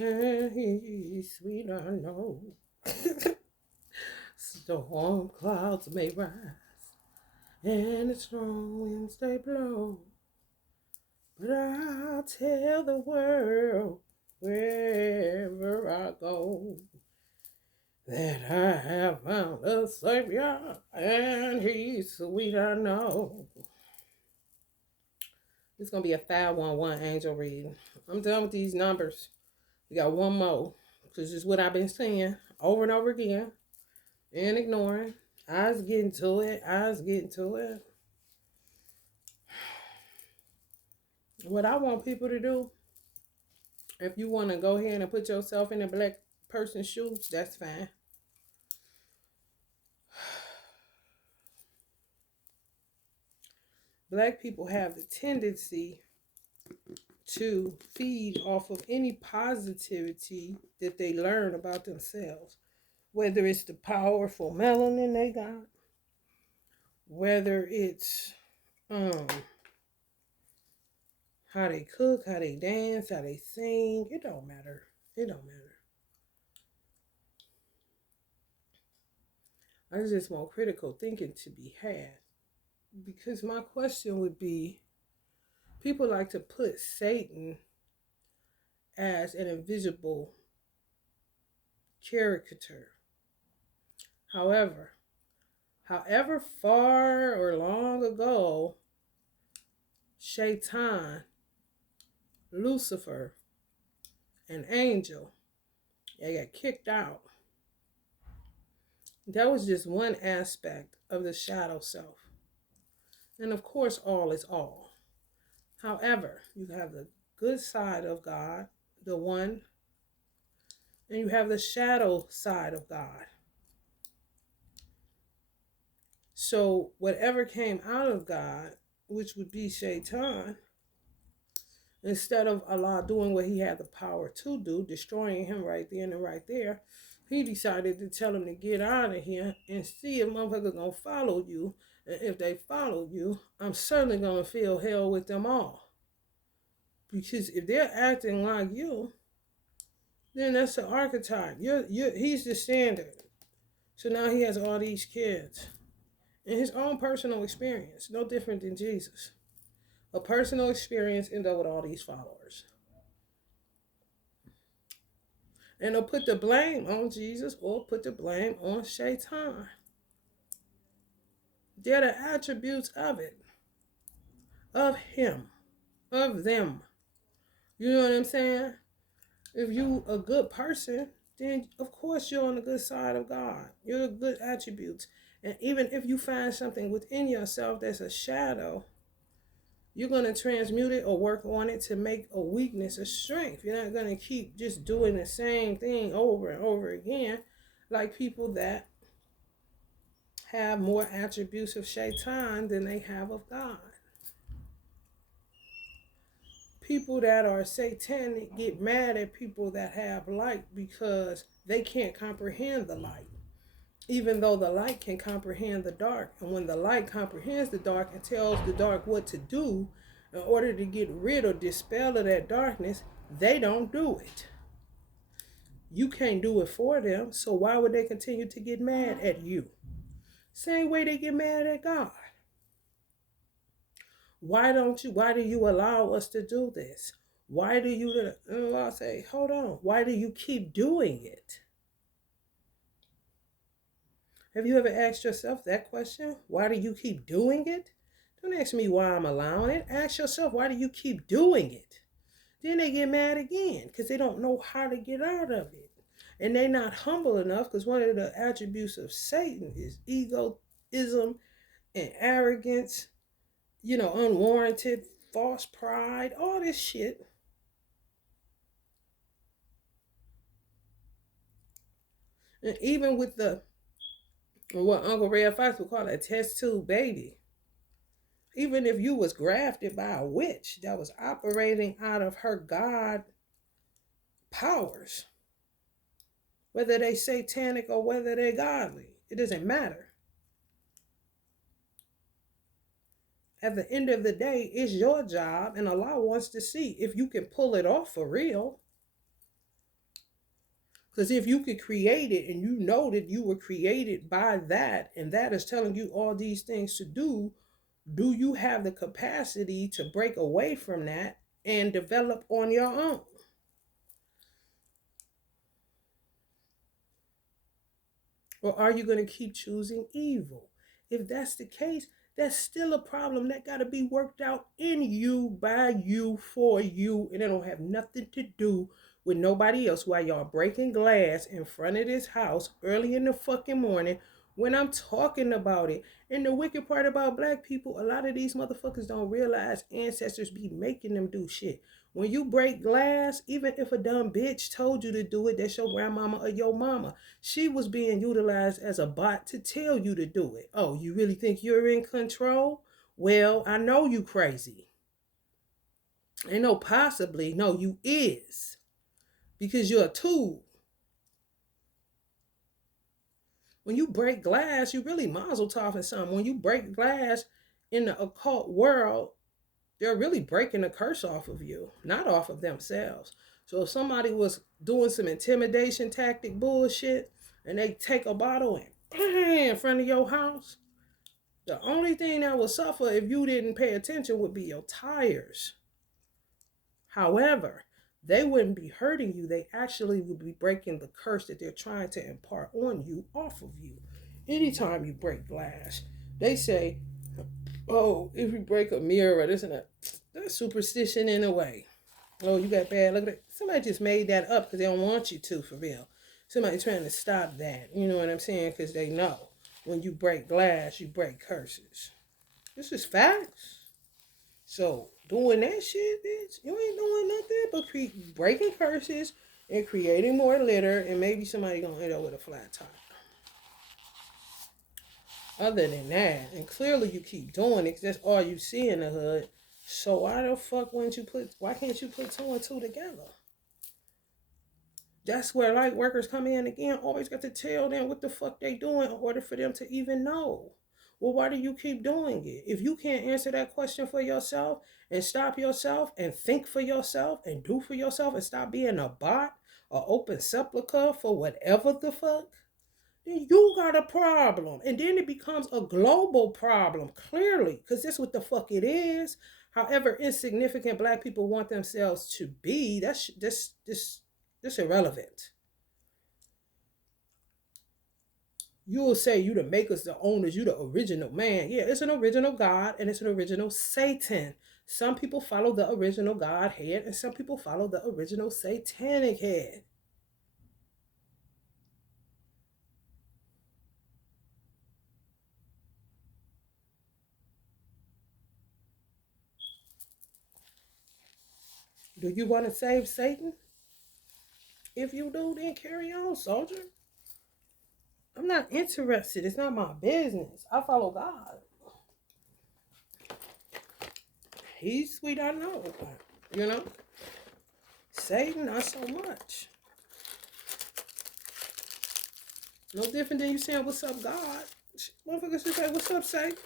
and he's sweet, I know. Storm clouds may rise, and the strong winds they blow. But I'll tell the world wherever I go that I have found a Savior, and he's sweet, I know. It's going to be a 511 angel reading. I'm done with these numbers. We got one more, because it's what I've been saying over and over again and ignoring. I was getting to it. What I want people to do, if you want to go ahead and put yourself in a black person's shoes, that's fine. Black people have the tendency to feed off of any positivity that they learn about themselves, whether it's the powerful melanin they got, whether it's how they cook, how they dance, how they sing. It don't matter. I just want critical thinking to be had. Because my question would be, people like to put Satan as an invisible caricature. However far or long ago, Shaitan, Lucifer, an angel, they got kicked out. That was just one aspect of the shadow self. And of course, all is all. However, you have the good side of God, the one, and you have the shadow side of God. So whatever came out of God, which would be Shaitan, instead of Allah doing what he had the power to do, destroying him right then and right there, he decided to tell him to get out of here and see if motherfuckers gonna follow you. And if they follow you, I'm certainly gonna feel hell with them all. Because if they're acting like you, then that's the archetype. He's the standard. So now he has all these kids. In his own personal experience, no different than Jesus. A personal experience ended up with all these followers. And they'll put the blame on Jesus or put the blame on Shaitan. They're the attributes of it. Of him. Of them. You know what I'm saying? If you a good person, then of course you're on the good side of God. You're the good attributes. And even if you find something within yourself that's a shadow, you're going to transmute it or work on it to make a weakness a strength. You're not going to keep just doing the same thing over and over again, like people that have more attributes of Shaitan than they have of God. People that are satanic get mad at people that have light because they can't comprehend the light, even though the light can comprehend the dark. And when the light comprehends the dark and tells the dark what to do in order to get rid or dispel of that darkness, they don't do it. You can't do it for them, so why would they continue to get mad at you? Same way they get mad at God. Why do you allow us to do this? Why do you, I'll say, hold on, why do you keep doing it? Have you ever asked yourself that question? Why do you keep doing it? Don't ask me why I'm allowing it. Ask yourself, why do you keep doing it? Then they get mad again because they don't know how to get out of it. And they're not humble enough, because one of the attributes of Satan is egoism and arrogance, unwarranted false pride, all this shit. And even with what Uncle Red Fox would call a test tube baby, even if you was grafted by a witch that was operating out of her God powers, whether they satanic or whether they're godly, it doesn't matter. At the end of the day, it's your job, and Allah wants to see if you can pull it off for real. Because if you could create it and you know that you were created by that, and that is telling you all these things to do you have the capacity to break away from that and develop on your own? Or are you going to keep choosing evil? If that's the case, that's still a problem that got to be worked out in you, by you, for you, and it don't have nothing to do with nobody else. While y'all breaking glass in front of this house early in the fucking morning when I'm talking about it. And the wicked part about black people, a lot of these motherfuckers don't realize ancestors be making them do shit. When you break glass, even if a dumb bitch told you to do it, that's your grandmama or your mama. She was being utilized as a bot to tell you to do it. Oh, you really think you're in control? Well, I know you crazy. Ain't no possibly. No, you is. Because you're a tool. When you break glass, you really mazel tov in something. When you break glass in the occult world, they're really breaking a curse off of you, not off of themselves. So if somebody was doing some intimidation tactic bullshit and they take a bottle and bang in front of your house, the only thing that would suffer if you didn't pay attention would be your tires. However, they wouldn't be hurting you. They actually would be breaking the curse that they're trying to impart on you off of you. Anytime you break glass, they say, oh, if you break a mirror, this and that, that's superstition in a way. Oh, you got bad luck. Somebody just made that up because they don't want you to, for real. Somebody trying to stop that. You know what I'm saying? Because they know when you break glass, you break curses. This is facts. So doing that shit, bitch, you ain't doing nothing but breaking curses and creating more litter, and maybe somebody gonna end up with a flat tire. Other than that, and clearly you keep doing it, 'cause that's all you see in the hood. So why can't you put two and two together? That's where light workers come in again. Always got to tell them what the fuck they doing in order for them to even know. Well, why do you keep doing it? If you can't answer that question for yourself and stop yourself and think for yourself and do for yourself and stop being a bot or open sepulcher for whatever the fuck, then you got a problem. And then it becomes a global problem, clearly, because that's what the fuck it is. However insignificant black people want themselves to be, that's irrelevant. You will say you the makers, the owners, you the original man. Yeah, it's an original God and it's an original Satan. Some people follow the original God head and some people follow the original satanic head. Do you want to save Satan? If you do, then carry on, soldier. I'm not interested. It's not my business. I follow God. He's sweet, I know. You know? Satan, not so much. No different than you saying, what's up, God? Motherfuckers just say, what's up, Satan?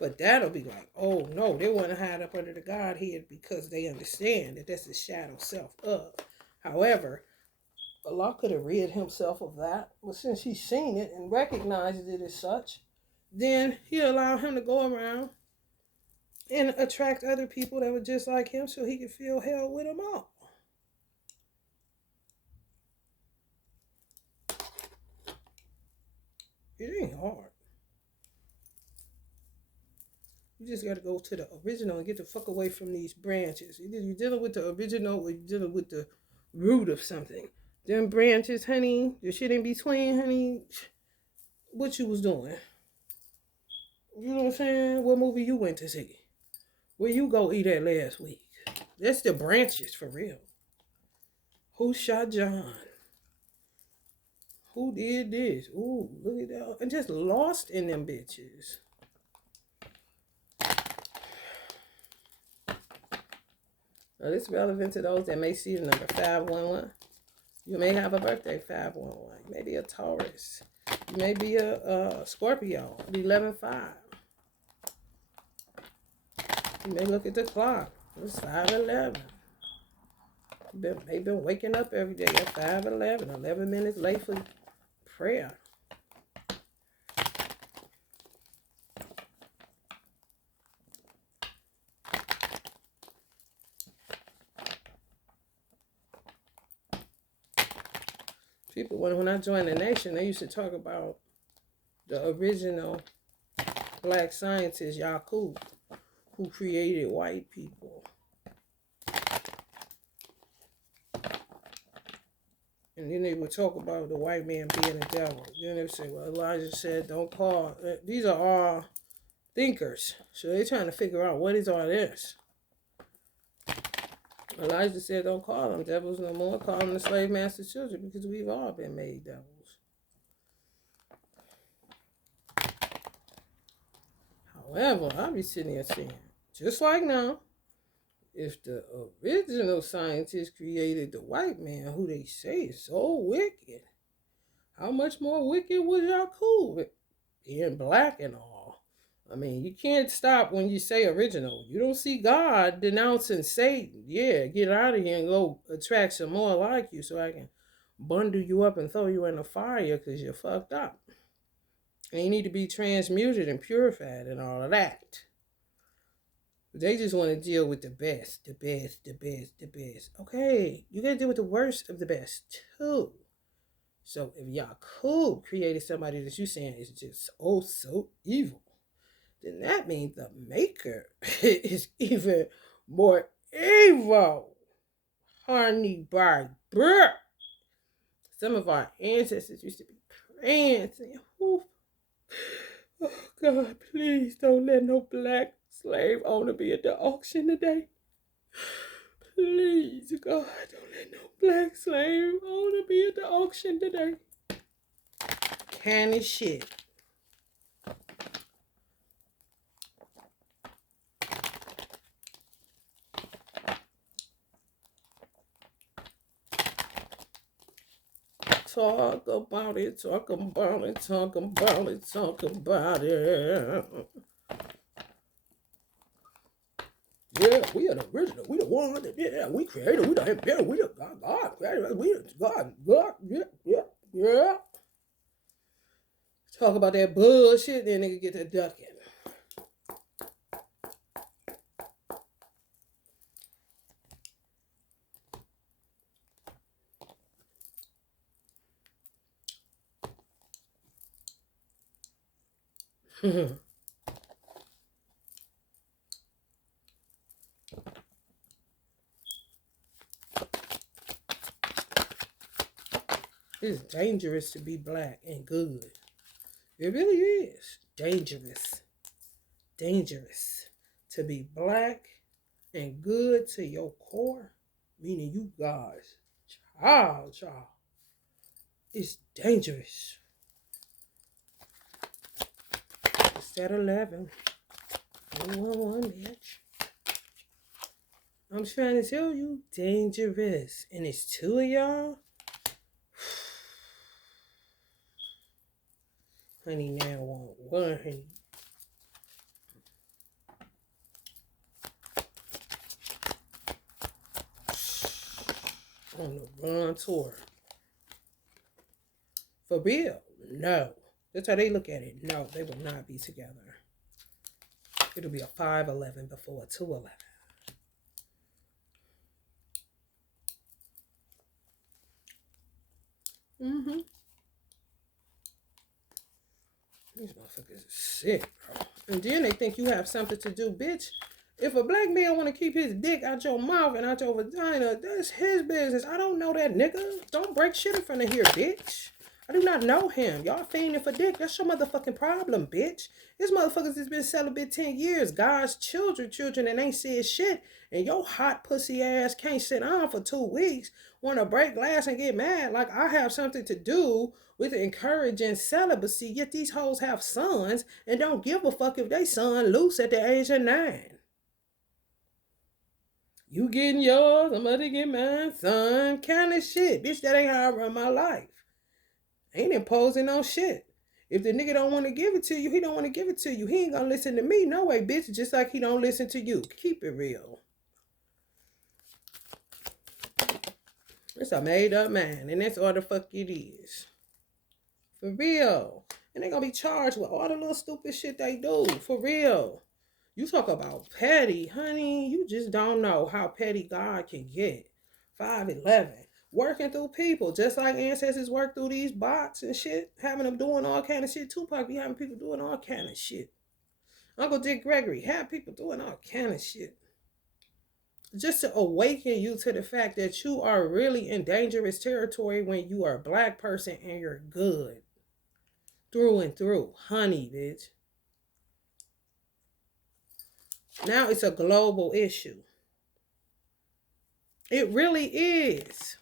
But that'll be like, oh no, they want to hide up under the Godhead because they understand that that's the shadow self of. However, Allah could have rid himself of that, but since he's seen it and recognizes it as such, then he allowed him to go around and attract other people that were just like him so he could feel hell with them all. It ain't hard. You just got to go to the original and get the fuck away from these branches. You're dealing with the original or you're dealing with the root of something. Them branches, honey, the shit in between, honey, what you was doing? You know what I'm saying? What movie you went to see? Where you go eat at last week? That's the branches for real. Who shot John? Who did this? Ooh, look at that. And just lost in them bitches. Now, this is relevant to those that may see the number 511. You may have a birthday 511. You may be a Taurus. You may be a Scorpio, 11-5. You may look at the clock. It's 5:11. They've been waking up every day at 5:11, 11 minutes late for prayer. People, when I joined the nation, they used to talk about the original black scientist, Yakub, who created white people. And then they would talk about the white man being the devil. Then they would say, well, Elijah said, don't call. These are all thinkers. So they're trying to figure out what is all this. Elijah said, don't call them devils no more. Call them the slave master children, because we've all been made devils. However, I'll be sitting here saying, just like now, if the original scientists created the white man, who they say is so wicked, how much more wicked was Yakub, being black and all? I mean, you can't stop when you say original. You don't see God denouncing Satan. Yeah, get out of here and go attract some more like you so I can bundle you up and throw you in the fire because you're fucked up. And you need to be transmuted and purified and all of that. They just want to deal with the best, the best, the best, the best. Okay, you got to deal with the worst of the best too. So if Yakub created somebody that you're saying is just oh so evil, then that means the maker is even more evil. Honey by birth. Some of our ancestors used to be praying, saying, oh God, please don't let no black slave owner be at the auction today. Please, God, don't let no black slave owner be at the auction today. Canny shit. Talk about it, talk about it, talk about it, talk about it. Yeah, we are the original. We the one that, yeah, we created. We the inventor. We the God created. We the God, yeah. Talk about that bullshit, then nigga get to ducking. It's dangerous to be black and good. It really is dangerous. Dangerous to be black and good to your core, meaning you God's child. It's dangerous. It's at 11. 111, bitch. I'm trying to tell you, dangerous. And it's two of y'all. Honey, now want one, honey. On the run tour. For real? No. That's how they look at it. No, they will not be together. It'll be a 511 before a 211. Mm-hmm. These motherfuckers are sick, bro. And then they think you have something to do, bitch. If a black man want to keep his dick out your mouth and out your vagina, that's his business. I don't know that nigga. Don't break shit in front of here, bitch. I do not know him. Y'all fiending for dick. That's your motherfucking problem, bitch. This motherfuckers has been celibate 10 years. God's children, and ain't said shit. And your hot pussy ass can't sit down for 2 weeks. Want to break glass and get mad like I have something to do with encouraging celibacy. Yet these hoes have sons and don't give a fuck if they son loose at the age of 9. You getting yours, I'm gonna get mine, son. Kind of shit. Bitch, that ain't how I run my life. Ain't imposing on shit. If the nigga don't want to give it to you, he don't want to give it to you. He ain't gonna listen to me. No way, bitch. Just like he don't listen to you. Keep it real. It's a made up man, and that's all the fuck it is. For real. And they gonna be charged with all the little stupid shit they do. For real. You talk about petty, honey. You just don't know how petty God can get. 5'11". Working through people, just like ancestors work through these bots and shit, having them doing all kind of shit. Tupac be having people doing all kind of shit. Uncle Dick Gregory had people doing all kind of shit. Just to awaken you to the fact that you are really in dangerous territory when you are a black person and you're good. Through and through. Honey, bitch. Now it's a global issue. It really is.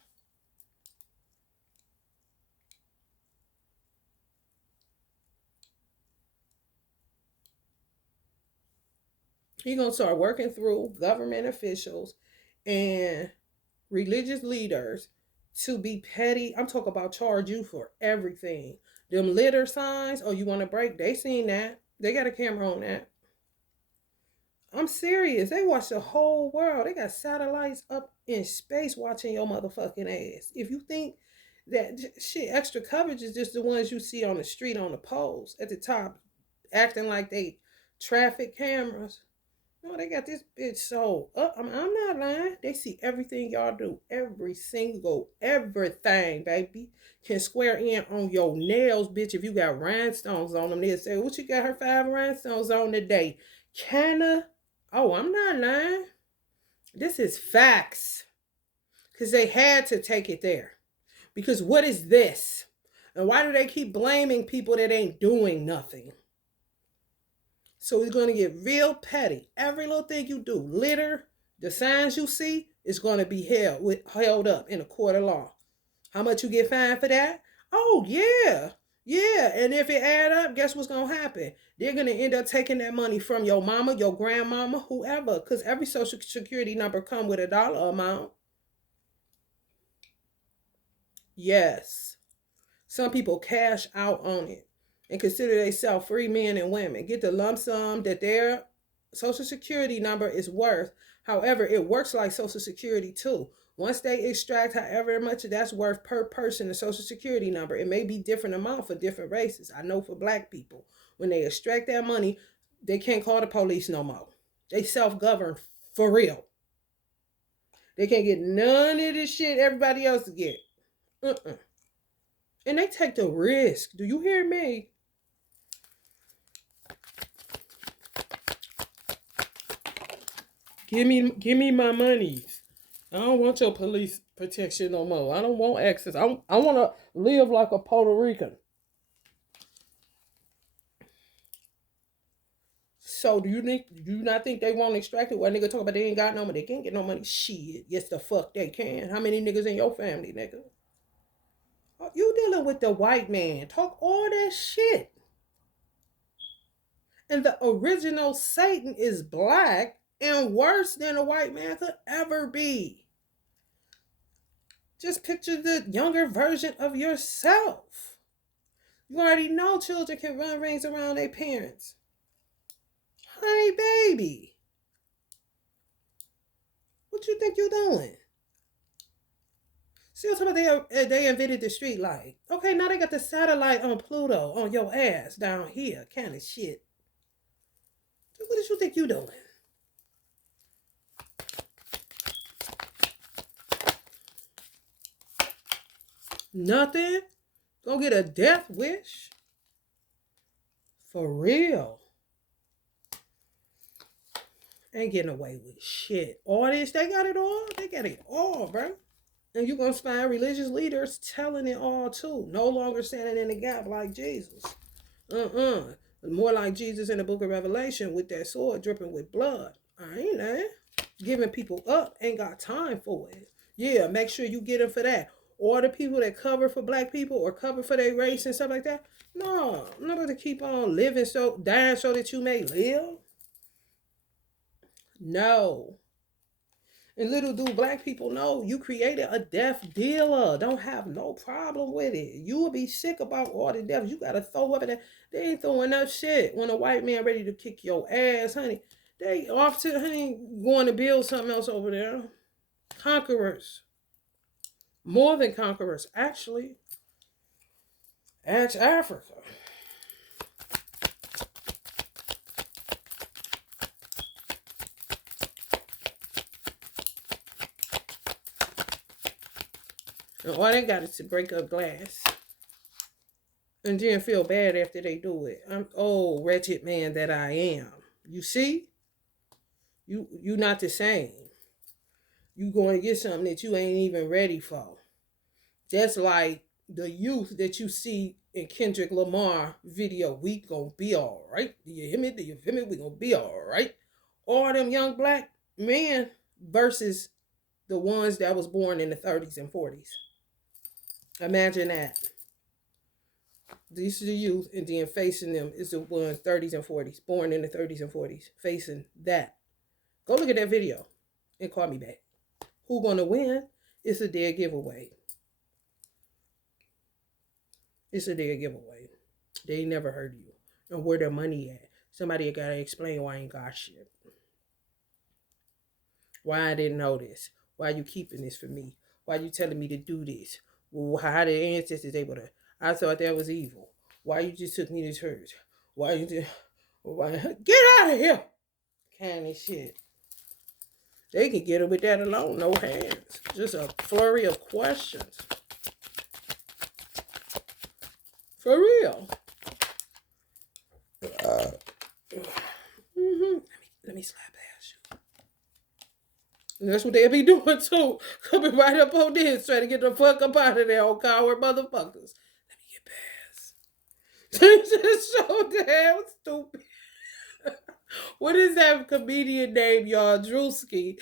You're going to start working through government officials and religious leaders to be petty. I'm talking about charge you for everything. Them litter signs, oh, you want to break? They seen that. They got a camera on that. I'm serious. They watch the whole world. They got satellites up in space watching your motherfucking ass. If you think that shit, extra coverage is just the ones you see on the street on the poles at the top, acting like they traffic cameras. No, they got this bitch so up. I'm not lying. They see everything y'all do. Every single everything, baby. Can square in on your nails, bitch. If you got rhinestones on them, they'll say, what you got her 5 rhinestones on today? Canna? Oh, I'm not lying. This is facts. Because they had to take it there. Because what is this? And why do they keep blaming people that ain't doing nothing? So it's going to get real petty. Every little thing you do, litter, the signs you see, is going to be held up in a court of law. How much you get fined for that? Oh, yeah. Yeah, and if it add up, guess what's going to happen? They're going to end up taking that money from your mama, your grandmama, whoever, because every social security number come with a dollar amount. Yes. Some people cash out on it and consider themselves free men and women. Get the lump sum that their social security number is worth. However, it works like social security too. Once they extract however much that's worth per person, the social security number, it may be different amount for different races. I know for black people, when they extract that money, they can't call the police no more. They self-govern for real. They can't get none of this shit everybody else get. And they take the risk. Do you hear me? Give me my money. I don't want your police protection no more. I don't want access. I want to live like a Puerto Rican. So do you not think they won't extract it? Well, nigga talk about they ain't got no money. They can't get no money. Shit. Yes, the fuck they can. How many niggas in your family, nigga? Oh, you dealing with the white man. Talk all that shit. And the original Satan is black and worse than a white man could ever be. Just picture the younger version of yourself. You already know children can run rings around their parents. Honey, baby. What you think you doing? Still talking about they invented the street light. Okay, now they got the satellite on Pluto on your ass down here. Kind of shit. What did you think you doing? Nothing? Go get a death wish? For real. Ain't getting away with shit. All this, they got it all. They got it all, bro. And you're going to find religious leaders telling it all too. No longer standing in the gap like Jesus. More like Jesus in the book of Revelation with that sword dripping with blood. I ain't lying. Giving people up, ain't got time for it. Yeah, make sure you get them for that. Or the people that cover for black people or cover for their race and stuff like that. No, I'm not going to keep on living dying so that you may live. No. And little do black people know, you created a death dealer. Don't have no problem with it. You will be sick about all the deaths. You got to throw up in that. They ain't throwing up shit. When a white man ready to kick your ass, honey, they off to, honey, going to build something else over there. Conquerors. More than conquerors, actually. Ask Africa. And all they got is to break up glass. And then feel bad after they do it. I'm oh wretched man that I am. You see? You not the same. You going to get something that you ain't even ready for. Just like the youth that you see in Kendrick Lamar video, we gonna be all right. Do you hear me? Do you feel me? We gonna be all right. All them young black men versus the ones that was born in the 30s and 40s. Imagine that. These are the youth, and then facing them is the ones 30s and 40s, born in the 30s and 40s, facing that. Go look at that video and call me back. Who gonna win? It's a dead giveaway. It's a dead giveaway. They ain't never heard of you. And where their money at? Somebody gotta explain why I ain't got shit. Why I didn't know this. Why you keeping this for me? Why you telling me to do this? Well, how the ancestors able to? I thought that was evil. Why you just took me to church? Why you just? Why? Get out of here! Kind of shit. They can get it with that alone, no hands. Just a flurry of questions. For real. Let me slap ass you. And that's what they be doing too. Coming right up on this, trying to get the fuck up out of there, old coward motherfuckers. Let me get past. This is so damn stupid. What is that comedian name, y'all? Drewski.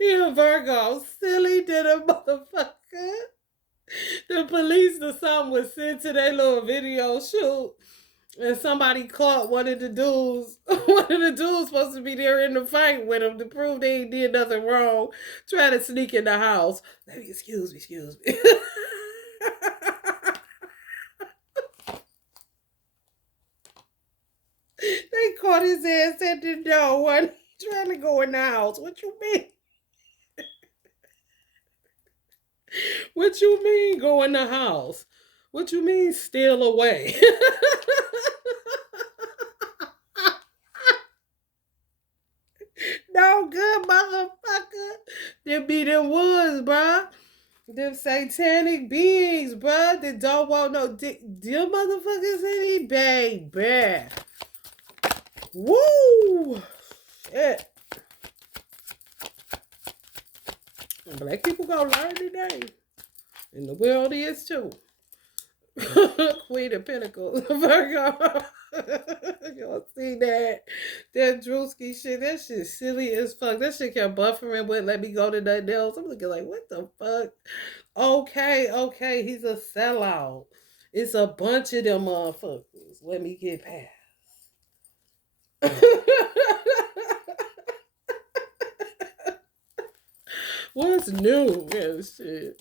Yeah, Virgo. Silly did a motherfucker. The police or something was sent to their little video shoot. And somebody caught one of the dudes. One of the dudes supposed to be there in the fight with him to prove they ain't did nothing wrong. Trying to sneak in the house. Excuse me. They caught his ass at the door when he trying to go in the house. What you mean? What you mean go in the house? What you mean steal away? No good, motherfucker. Them be them woods, bruh. Them satanic beings, bruh, that don't want no dick. Them motherfuckers any baby. Woo! Shit. Black people gonna learn today. And the world is too. Queen of Pentacles. Virgo. Y'all see that? That Drewski shit. That shit silly as fuck. That shit kept buffering with let me go to nothing else. I'm looking like, what the fuck? Okay. He's a sellout. It's a bunch of them motherfuckers. Let me get past. What's new and shit?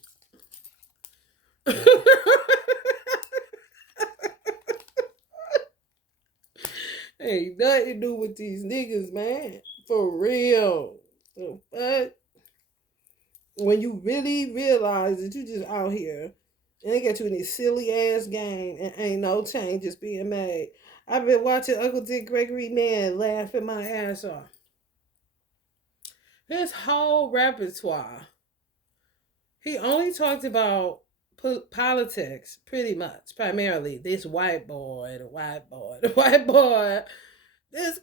Ain't nothing to do with these niggas, man. For real. The fuck? When you really realize that you just out here and they get you in this silly ass game and ain't no changes being made. I've been watching Uncle Dick Gregory, man, laughing my ass off. His whole repertoire, he only talked about politics, pretty much, primarily. This white boy, the white boy, this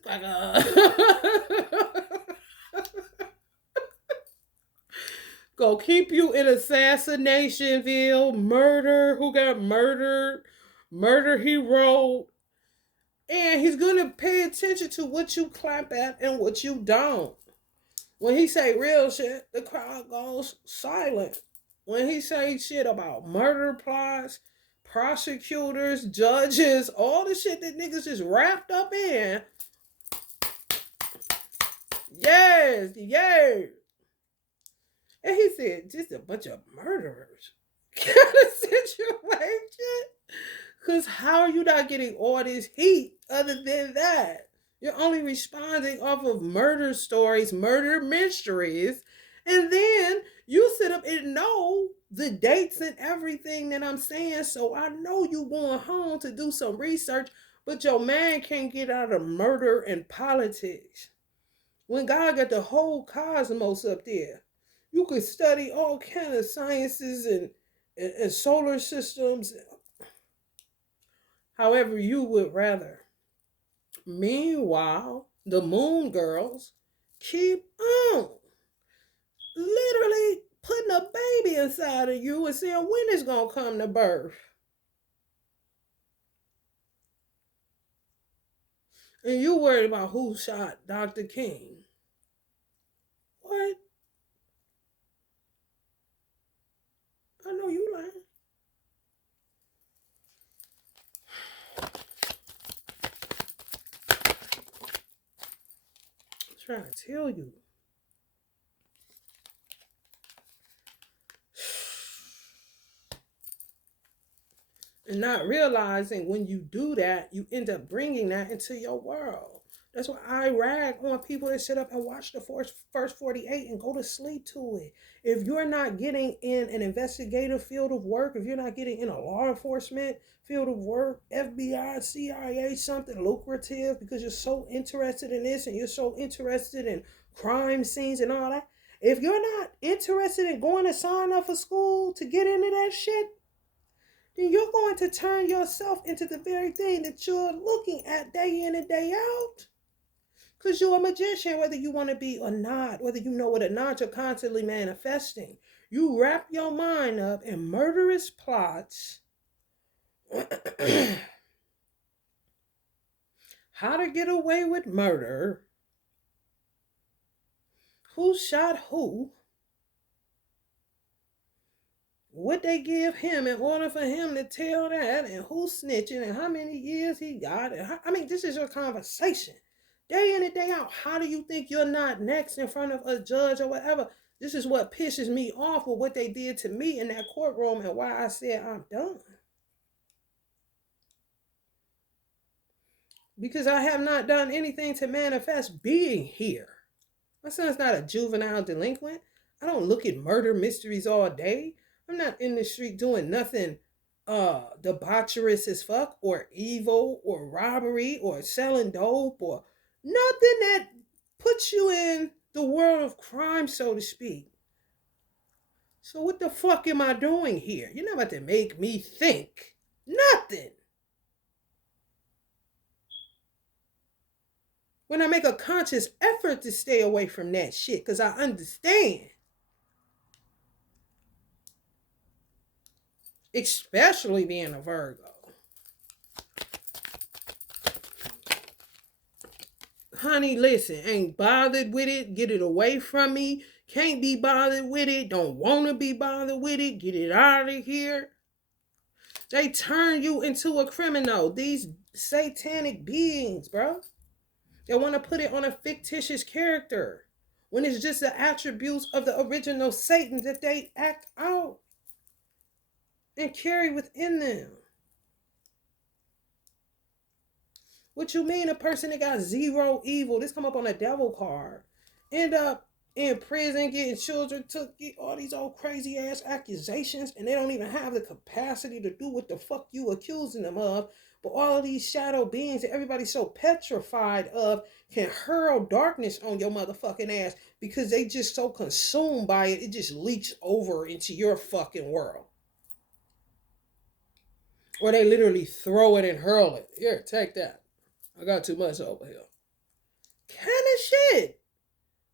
go keep you in Assassinationville, murder, who got murdered, murder he wrote. And he's going to pay attention to what you clap at and what you don't. When he say real shit, the crowd goes silent. When he say shit about murder plots, prosecutors, judges, all the shit that niggas just wrapped up in. Yes. And he said, just a bunch of murderers. Kind of situation. Because how are you not getting all this heat other than that? You're only responding off of murder stories, murder mysteries, and then you sit up and know the dates and everything that I'm saying. So I know you going home to do some research, but your man can't get out of murder and politics. When God got the whole cosmos up there, you could study all kind of sciences and solar systems, however you would rather. Meanwhile, the moon girls keep on literally putting a baby inside of you and saying when it's gonna come to birth. And you worried about who shot Dr. King. What? I know you lying. I'm trying to tell you. And not realizing when you do that, you end up bringing that into your world. That's why I rag on people that sit up and watch the first 48 and go to sleep to it. If you're not getting in an investigative field of work, if you're not getting in a law enforcement field of work, FBI, CIA, something lucrative because you're so interested in this and you're so interested in crime scenes and all that, if you're not interested in going to sign up for school to get into that shit, then you're going to turn yourself into the very thing that you're looking at day in and day out. Because you're a magician, whether you want to be or not, whether you know it or not, you're constantly manifesting. You wrap your mind up in murderous plots, how to get away with murder, who shot who, what they give him in order for him to tell that, and who's snitching, and how many years he got. I mean, this is your conversation. Day in and day out. How do you think you're not next in front of a judge or whatever? This is what pisses me off with what they did to me in that courtroom and why I said I'm done. Because I have not done anything to manifest being here. My son's not a juvenile delinquent. I don't look at murder mysteries all day. I'm not in the street doing nothing debaucherous as fuck or evil or robbery or selling dope or nothing that puts you in the world of crime, so to speak. So what the fuck am I doing here? You're not about to make me think. Nothing. When I make a conscious effort to stay away from that shit, because I understand. Especially being a Virgo. Honey, listen, ain't bothered with it. Get it away from me. Can't be bothered with it. Don't want to be bothered with it. Get it out of here. They turn you into a criminal. These satanic beings, bro. They want to put it on a fictitious character when it's just the attributes of the original Satan that they act out and carry within them. What you mean a person that got zero evil, this come up on a devil card, end up in prison getting children took, get all these old crazy ass accusations, and they don't even have the capacity to do what the fuck you accusing them of. But all of these shadow beings that everybody's so petrified of can hurl darkness on your motherfucking ass because they just so consumed by it, it just leaks over into your fucking world. Or they literally throw it and hurl it. Here, take that. I got too much over here. Kind of shit.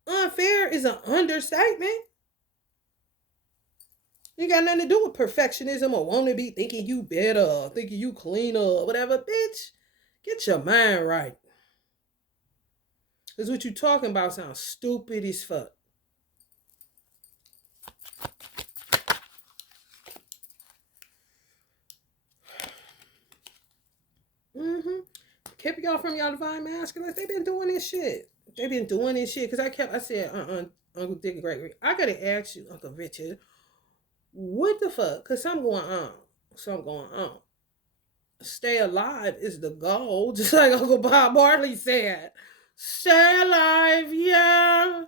Unfair is an understatement. You got nothing to do with perfectionism or want to be thinking you better, thinking you cleaner, whatever, bitch. Get your mind right. Because what you talking about sounds stupid as fuck. Mm-hmm. Kept y'all from y'all divine masculines. They been doing this shit. They been doing this shit. Because I said, Uncle Dick and Gregory, I got to ask you, Uncle Richard, what the fuck? Because something going on. Something going on. Stay alive is the goal. Just like Uncle Bob Marley said. Stay alive, yeah.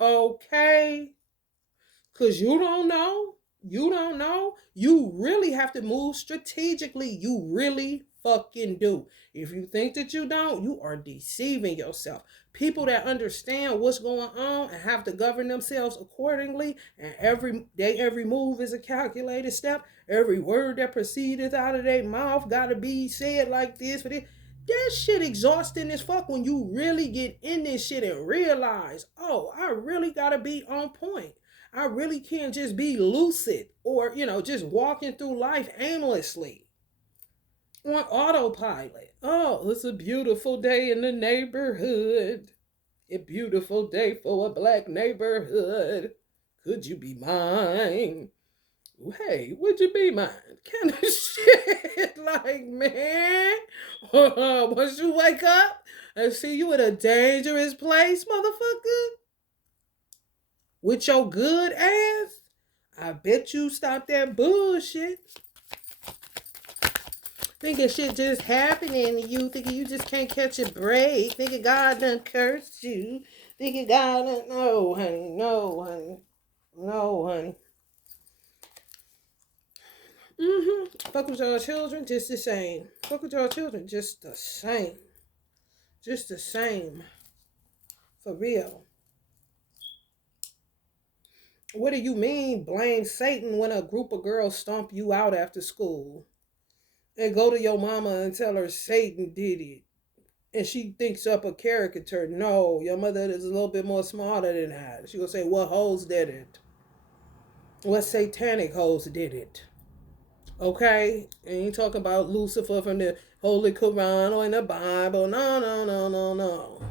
Okay. Because you don't know. You don't know. You really have to move strategically. You really fucking do. If you think that you don't, you are deceiving yourself. People that understand what's going on and have to govern themselves accordingly, and every move is a calculated step. Every word that proceedeth out of their mouth gotta be said like this for this. That shit exhausting as fuck when you really get in this shit and realize, oh, I really gotta be on point. I really can't just be lucid or, just walking through life aimlessly on autopilot. Oh, it's a beautiful day in the neighborhood. A beautiful day for a black neighborhood. Could you be mine? Hey, would you be mine? Kind of shit. Like, man, once you wake up and see you in a dangerous place, motherfucker, with your good ass, I bet you stop that bullshit. Thinking shit just happening to you, thinking you just can't catch a break, thinking God done cursed you, thinking God done, no, honey, no, honey, no, honey. Fuck with y'all children, just the same. Fuck with y'all children, just the same. Just the same. For real. What do you mean blame Satan when a group of girls stomp you out after school? And go to your mama and tell her Satan did it. And she thinks up a caricature. No, your mother is a little bit more smarter than that. She gonna say, what hoes did it? What satanic hoes did it? Okay? And you talking about Lucifer from the Holy Quran or in the Bible. No, no, no, no, no.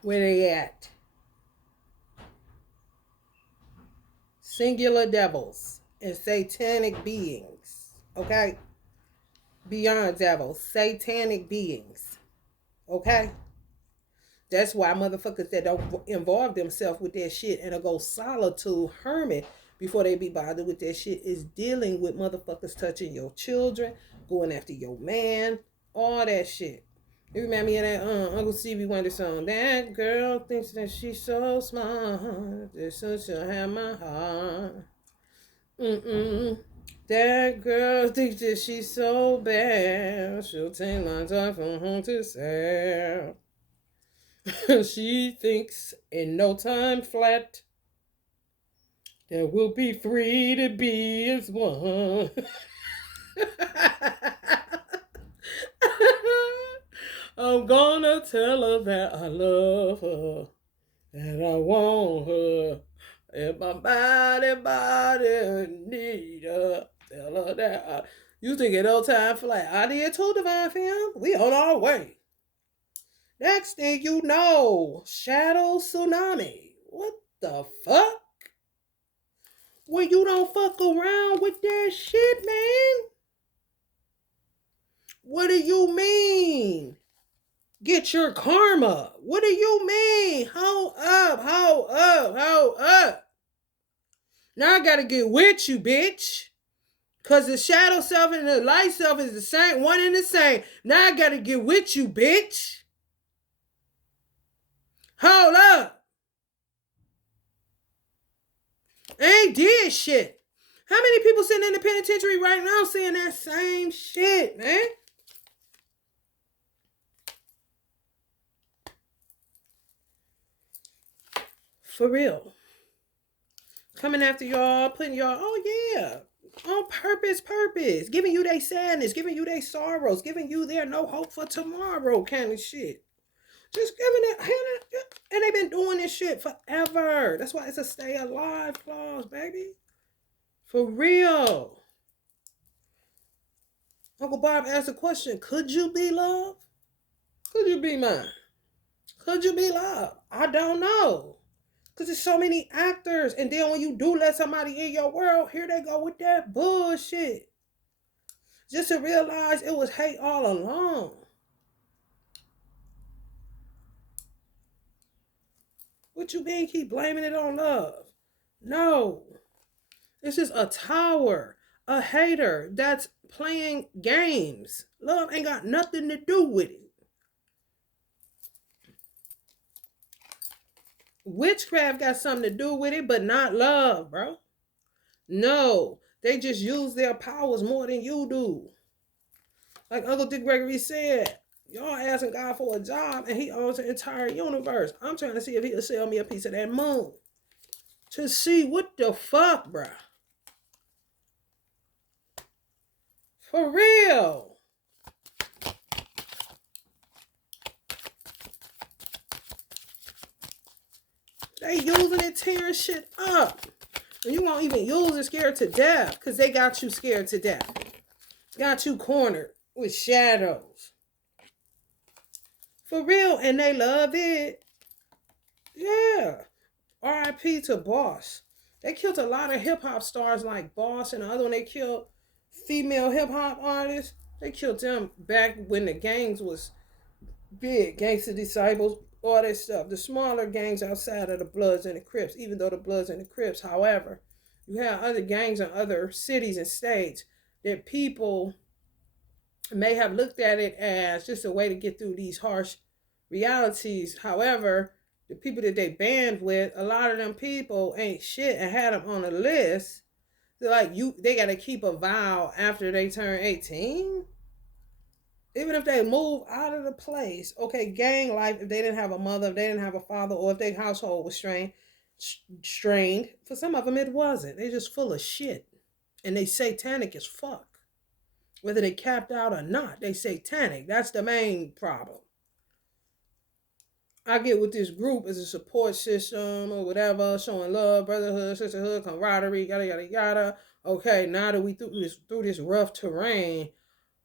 Where they at? Singular devils and satanic beings. Okay? Beyond devils. Satanic beings. Okay? That's why motherfuckers that don't involve themselves with that shit and go solitude hermit before they be bothered with that shit is dealing with motherfuckers touching your children, going after your man, all that shit. It remind me of that Uncle Stevie Wonder song. That girl thinks that she's so smart, that she'll have my heart. That girl thinks that she's so bad, she'll take my time from home to sell. She thinks in no time flat there will be three to be as one. I'm gonna tell her that I love her, that I want her, and my body need her. Tell her that you think in no time flat. I did too, Divine Fam. We on our way. Next thing you know, shadow tsunami. What the fuck? When you don't fuck around with that shit, man. What do you mean? Get your karma. What do you mean? Hold up, hold up, hold up. Now I gotta get with you, bitch. Cause the shadow self and the light self is the same, one and the same. Now I gotta get with you, bitch. Hold up. Ain't did shit. How many people sitting in the penitentiary right now saying that same shit, man? For real. Coming after y'all, putting y'all, oh yeah, on purpose. Giving you their sadness, giving you their sorrows, giving you their no hope for tomorrow kind of shit. Just giving it, and they've been doing this shit forever. That's why it's a stay alive clause, baby. For real. Uncle Bob asked a question, could you be loved? Could you be mine? Could you be loved? I don't know. Because there's so many actors. And then when you do let somebody in your world, here they go with that bullshit. Just to realize it was hate all along. What you mean keep blaming it on love? No. It's just a tower, a hater that's playing games. Love ain't got nothing to do with it. Witchcraft got something to do with it, but not love, bro. No, they just use their powers more than you do. Like Uncle Dick Gregory said, y'all asking God for a job and he owns the entire universe. I'm trying to see if he'll sell me a piece of that moon. To see what the fuck, bruh. For real. They using it, tearing shit up. And you won't even use it scared to death because they got you scared to death. Got you cornered with shadows. For real. And they love it. Yeah. R.I.P. to Boss. They killed a lot of hip hop stars like Boss and the other one. They killed female hip hop artists. They killed them back when the gangs was big. Gangsta Disciples, all that stuff. The smaller gangs outside of the Bloods and the Crips, even though the Bloods and the Crips, however, you have other gangs in other cities and states that people may have looked at it as just a way to get through these harsh realities. However, the people that they banned with, a lot of them people ain't shit and had them on a list. They're like, they gotta keep a vow after they turn 18. Even if they move out of the place, okay, gang life, if they didn't have a mother, if they didn't have a father, or if their household was strained, for some of them it wasn't. They're just full of shit. And they satanic as fuck. Whether they capped out or not, they satanic. That's the main problem. I get with this group as a support system or whatever, showing love, brotherhood, sisterhood, camaraderie, yada yada yada. Okay, now that we through this rough terrain,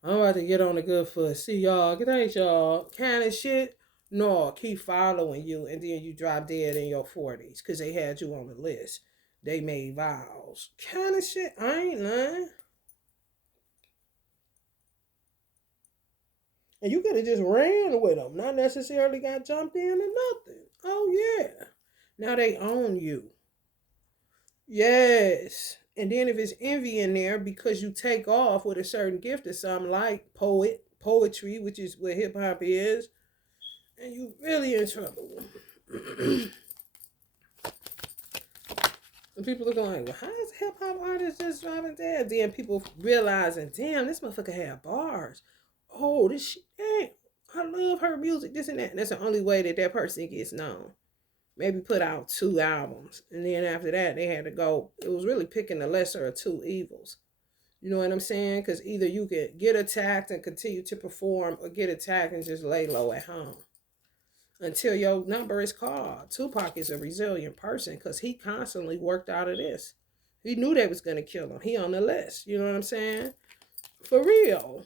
I'm about to get on the good foot. See y'all, good night y'all. Kind of shit. No, keep following you, and then you drop dead in your 40s because they had you on the list. They made vows. Kind of shit. I ain't lying. And you could have just ran with them, not necessarily got jumped in or nothing. Oh, yeah. Now they own you. Yes. And then if it's envy in there because you take off with a certain gift or something like poetry, which is what hip hop is, and you really in trouble. And people are going, well, how is hip hop artist just dropping dead? Then people realizing, damn, this motherfucker had bars. Oh, this shit, hey, I love her music, this and that. And that's the only way that person gets known. Maybe put out 2 albums. And then after that, they had to go. It was really picking the lesser of 2 evils. You know what I'm saying? Because either you could get attacked and continue to perform or get attacked and just lay low at home. Until your number is called. Tupac is a resilient person because he constantly worked out of this. He knew they was going to kill him. He on the list. You know what I'm saying? For real.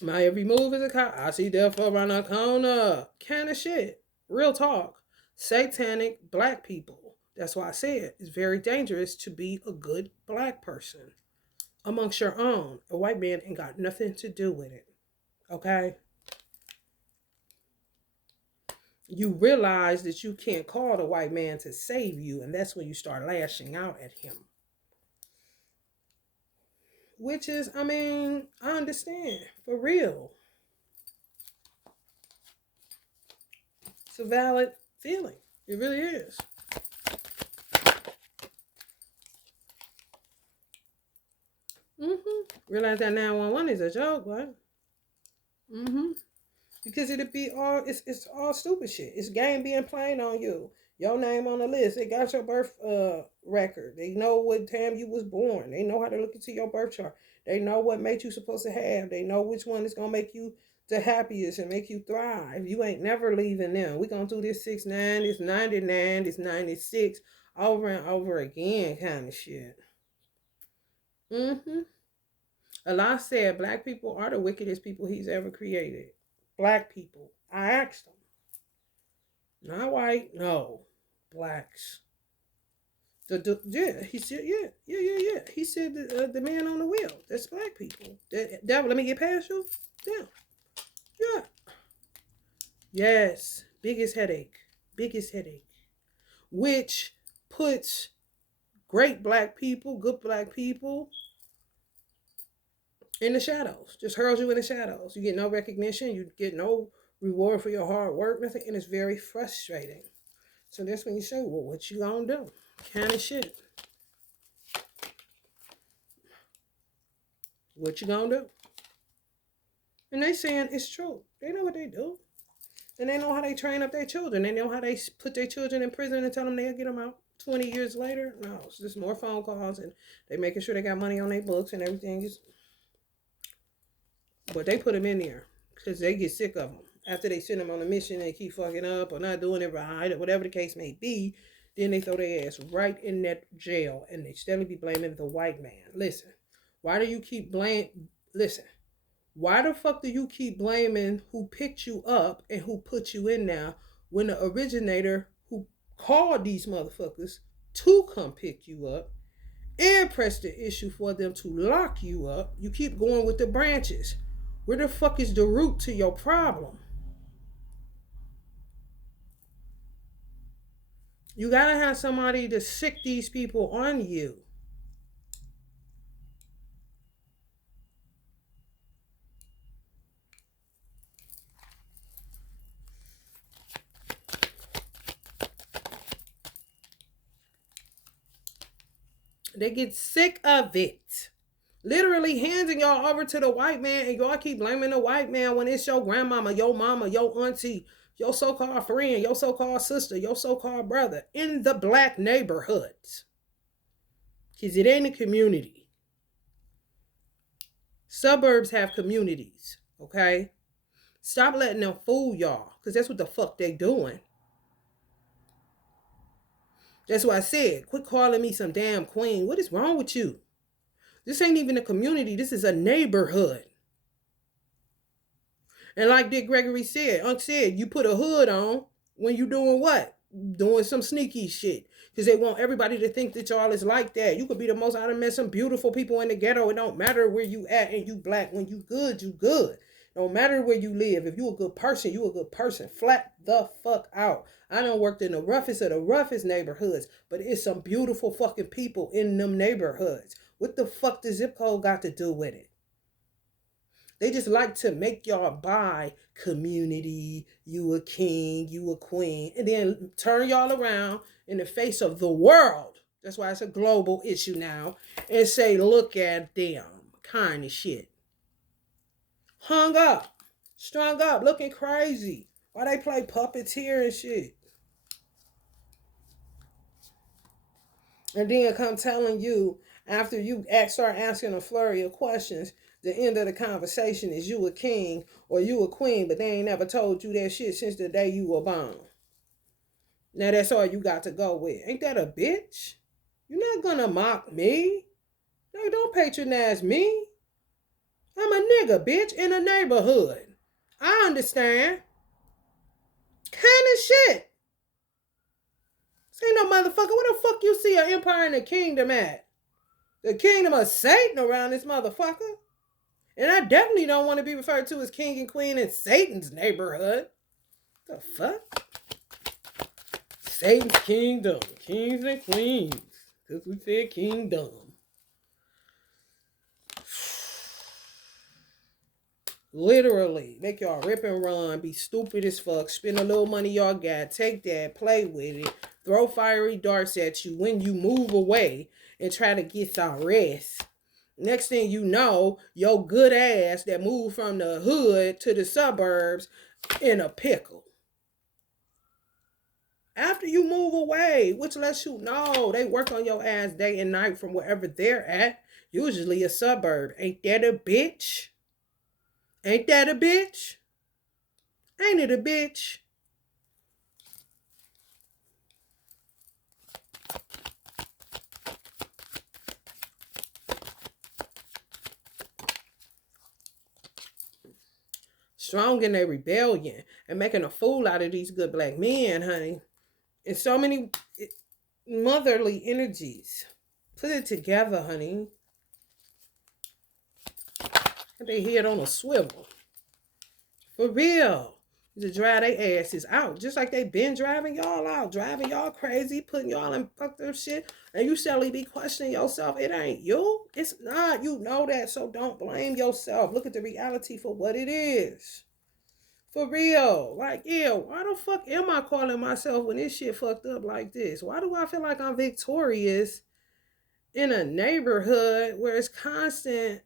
My every move is a cop. I see death around the corner. Kind of shit. Real talk. Satanic black people. That's why I said it's very dangerous to be a good black person amongst your own. A white man ain't got nothing to do with it. Okay? You realize that you can't call the white man to save you, and that's when you start lashing out at him. Which is, I mean, I understand. For real. It's a valid feeling. It really is. Realize that 911 is a joke, right? Because it'd be all, it's all stupid shit. It's game being played on you. Your name on the list. They got your birth record. They know what time you was born. They know how to look into your birth chart. They know what mate you supposed to have. They know which one is gonna make you the happiest and make you thrive. You ain't never leaving them. We gonna do this 69, this 99, this 96, over and over again kind of shit. Allah said black people are the wickedest people he's ever created. Black people. I asked him. Not white, no. Blacks. Yeah, he said, yeah. He said the man on the wheel. That's black people. Let me get past you. Yeah. Yes. Biggest headache. Which puts great black people, good black people in the shadows. Just hurls you in the shadows. You get no recognition. You get no reward for your hard work, nothing. And it's very frustrating. So that's when you say, well, what you gonna do? Kind of shit. What you gonna do? And they saying it's true. They know what they do. And they know how they train up their children. They know how they put their children in prison and tell them they'll get them out 20 years later. No, it's just more phone calls and they making sure they got money on their books and everything. But they put them in there because they get sick of them. After they send them on a mission, they keep fucking up or not doing it right or whatever the case may be. Then they throw their ass right in that jail and they steadily be blaming the white man. Listen, why do you keep blaming? Listen. Why the fuck do you keep blaming who picked you up and who put you in there when the originator who called these motherfuckers to come pick you up and press the issue for them to lock you up? You keep going with the branches. Where the fuck is the root to your problem? You gotta have somebody to sick these people on you. They get sick of it. Literally handing y'all over to the white man and y'all keep blaming the white man when it's your grandmama, your mama, your auntie, your so-called friend, your so-called sister, your so-called brother in the black neighborhoods. Because it ain't a community. Suburbs have communities, okay? Stop letting them fool y'all because that's what the fuck they doing. That's why I said, quit calling me some damn queen. What is wrong with you? This ain't even a community. This is a neighborhood. And like Dick Gregory said, Unc said, you put a hood on when you doing what? Doing some sneaky shit. Because they want everybody to think that y'all is like that. You could be the most, I done met some beautiful people in the ghetto. It don't matter where you at and you black. When you good, you good. Don't matter where you live. If you a good person, you a good person. Flat the fuck out. I done worked in the roughest of the roughest neighborhoods. But it's some beautiful fucking people in them neighborhoods. What the fuck does zip code got to do with it? They just like to make y'all buy community, you a king, you a queen, and then turn y'all around in the face of the world. That's why it's a global issue now. And say, look at them. Kind of shit. Hung up. Strung up. Looking crazy. Why they play puppeteer and shit? And then come telling you, after you start asking a flurry of questions, the end of the conversation is you a king or you a queen, but they ain't never told you that shit since the day you were born. Now that's all you got to go with. Ain't that a bitch? You're not gonna mock me. No, don't patronize me. I'm a nigga, bitch, in a neighborhood. I understand. Kind of shit. This ain't no motherfucker. Where the fuck you see an empire and a kingdom at? The kingdom of Satan around this motherfucker. And I definitely don't want to be referred to as king and queen in Satan's neighborhood. The fuck? Satan's kingdom. Kings and queens. Because we said kingdom. Literally. Make y'all rip and run. Be stupid as fuck. Spend a little money y'all got. Take that. Play with it. Throw fiery darts at you when you move away and try to get some rest. Next thing you know, your good ass that moved from the hood to the suburbs in a pickle. After you move away, which lets you know they work on your ass day and night from wherever they're at, usually a suburb. Ain't that a bitch? Ain't that a bitch? Ain't it a bitch? Strong in their rebellion and making a fool out of these good black men, honey. And so many motherly energies. Put it together, honey. They head on a swivel. For real. To drive their asses out. Just like they been driving y'all out, driving y'all crazy, putting y'all in fucked up shit. And you suddenly be questioning yourself. It ain't you. It's not. You know that. So don't blame yourself. Look at the reality for what it is. For real. Like, yeah, why the fuck am I calling myself when this shit fucked up like this? Why do I feel like I'm victorious in a neighborhood where it's constant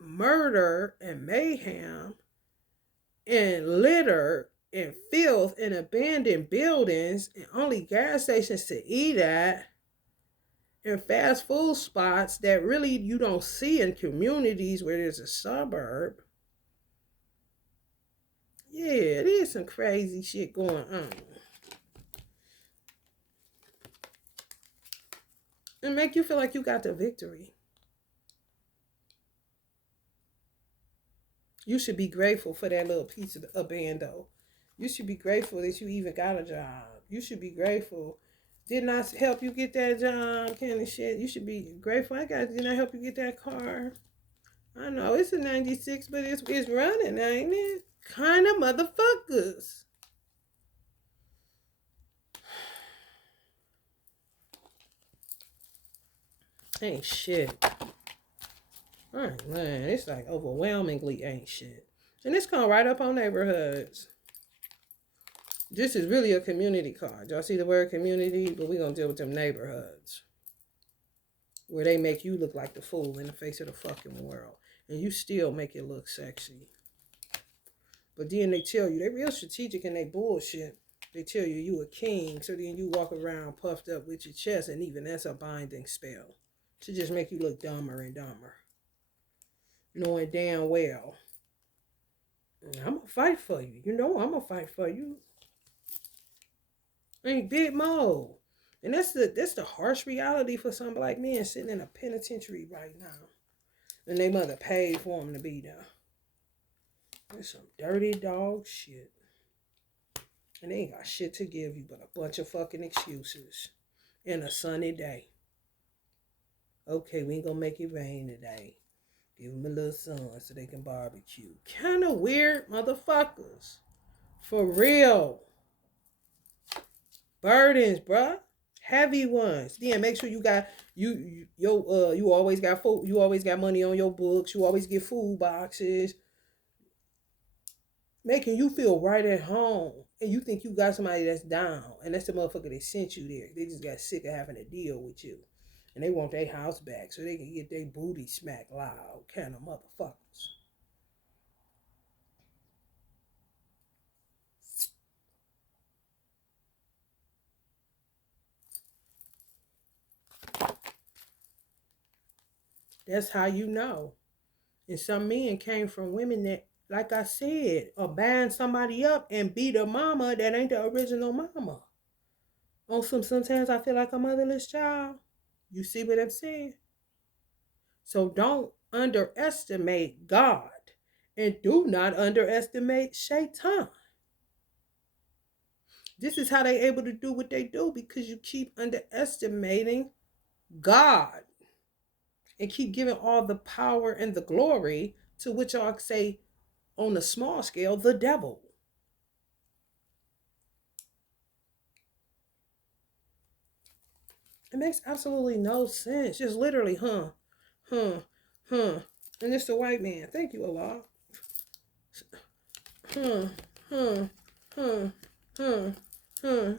murder and mayhem and litter and filth and abandoned buildings and only gas stations to eat at and fast food spots that really you don't see in communities where there's a suburb? Yeah, there's some crazy shit going on. And make you feel like you got the victory. You should be grateful for that little piece of a bando. You should be grateful that you even got a job. You should be grateful. Didn't I help you get that job? Kind of shit. You should be grateful. Didn't I help you get that car? I know it's a 96, but it's running, ain't it? Kind of motherfuckers. Ain't shit. Alright, man, it's like overwhelmingly ain't shit. And it's come right up on neighborhoods. This is really a community card. Y'all see the word community? But we're going to deal with them neighborhoods. Where they make you look like the fool in the face of the fucking world. And you still make it look sexy. But then they tell you, they real strategic in they bullshit. They tell you you a king. So then you walk around puffed up with your chest. And even that's a binding spell. To just make you look dumber and dumber. Knowing damn well, I'm going to fight for you. You know I'm going to fight for you. Ain't big mo. And that's the harsh reality for some black men sitting in a penitentiary right now. And they mother paid for them to be there. That's some dirty dog shit. And they ain't got shit to give you but a bunch of fucking excuses. And a sunny day. Okay, we ain't gonna make it rain today. Give them a little sun so they can barbecue. Kind of weird motherfuckers. For real. Burdens, bruh. Heavy ones. Then make sure you got you always got food. You always got money on your books. You always get food boxes. Making you feel right at home. And you think you got somebody that's down. And that's the motherfucker that sent you there. They just got sick of having to deal with you. And they want their house back so they can get their booty smacked loud. Kind of motherfuckers. That's how you know. And some men came from women that, like I said, or band somebody up and beat a mama that ain't the original mama. On sometimes I feel like a motherless child. You see what I'm saying? So don't underestimate God. And do not underestimate Shaitan. This is how they able to do what they do because you keep underestimating God. And keep giving all the power and the glory to which I'll say on a small scale, the devil. It makes absolutely no sense. Just literally, huh. And it's the white man. Thank you, Allah. Huh, huh, huh, huh, huh,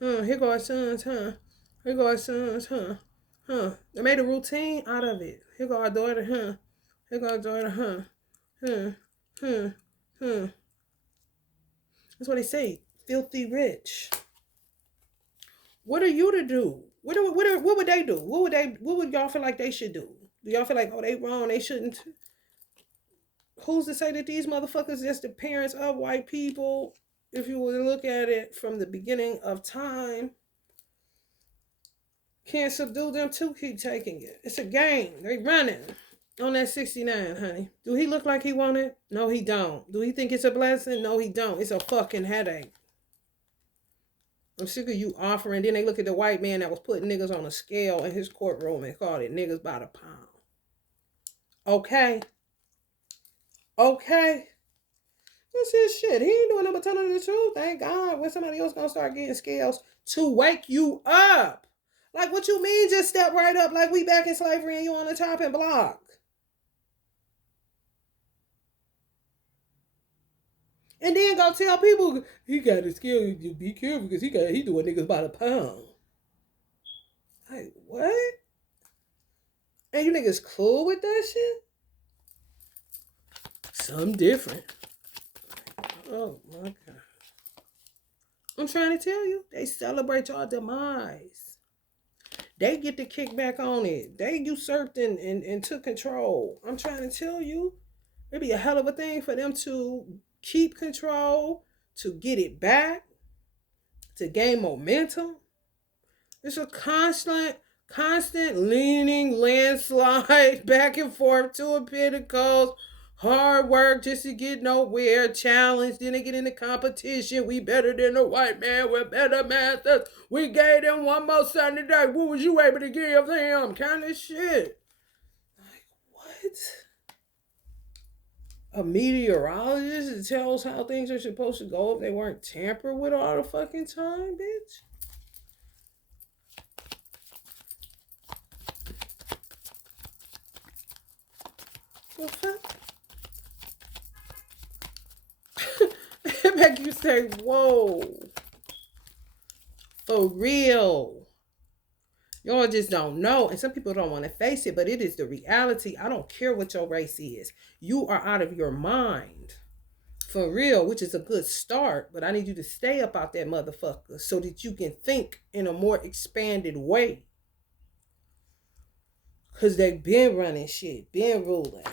huh. Here go our sons, huh. Here go our sons, huh. They made a routine out of it. Here go our daughter, huh. Here go our daughter, huh. Huh. That's what they say. Filthy rich. What are you to do? What would they do? What would y'all feel like they should do? Do y'all feel like, oh, they wrong, they shouldn't? Who's to say that these motherfuckers just the parents of white people? If you were to look at it from the beginning of time, can't subdue them to keep taking it. It's a game. They running on that 69, honey. Do he look like he want it? No, he don't. Do he think it's a blessing? No, he don't. It's a fucking headache. I'm sick of you offering. Then they look at the white man that was putting niggas on a scale in his courtroom and called it niggas by the pound. Okay. That's his shit. He ain't doing nothing but telling the truth. Thank God. When somebody else gonna start getting scales to wake you up. Like, what you mean just step right up like we back in slavery and you on the chopping block? And then go tell people he got a scale. You be careful because he doing niggas by the pound. Like, what? And you niggas cool with that shit? Something different. Oh my God. I'm trying to tell you, they celebrate your demise. They get the kickback on it. They usurped and took control. I'm trying to tell you, it'd be a hell of a thing for them to keep control, to get it back, to gain momentum. It's a constant leaning landslide back and forth to a pinnacle. Hard work just to get nowhere. Challenge. Then they get into competition. We better than the white man. We're better masters. We gave them one more Sunday day. What was you able to give them? Kind of shit. Like, what? A meteorologist that tells how things are supposed to go if they weren't tampered with all the fucking time, bitch? The fuck? It make you say, whoa. For real. Y'all just don't know. And some people don't want to face it, but it is the reality. I don't care what your race is. You are out of your mind. For real, which is a good start. But I need you to stay up out that motherfucker so that you can think in a more expanded way. Because they've been running shit, been ruling.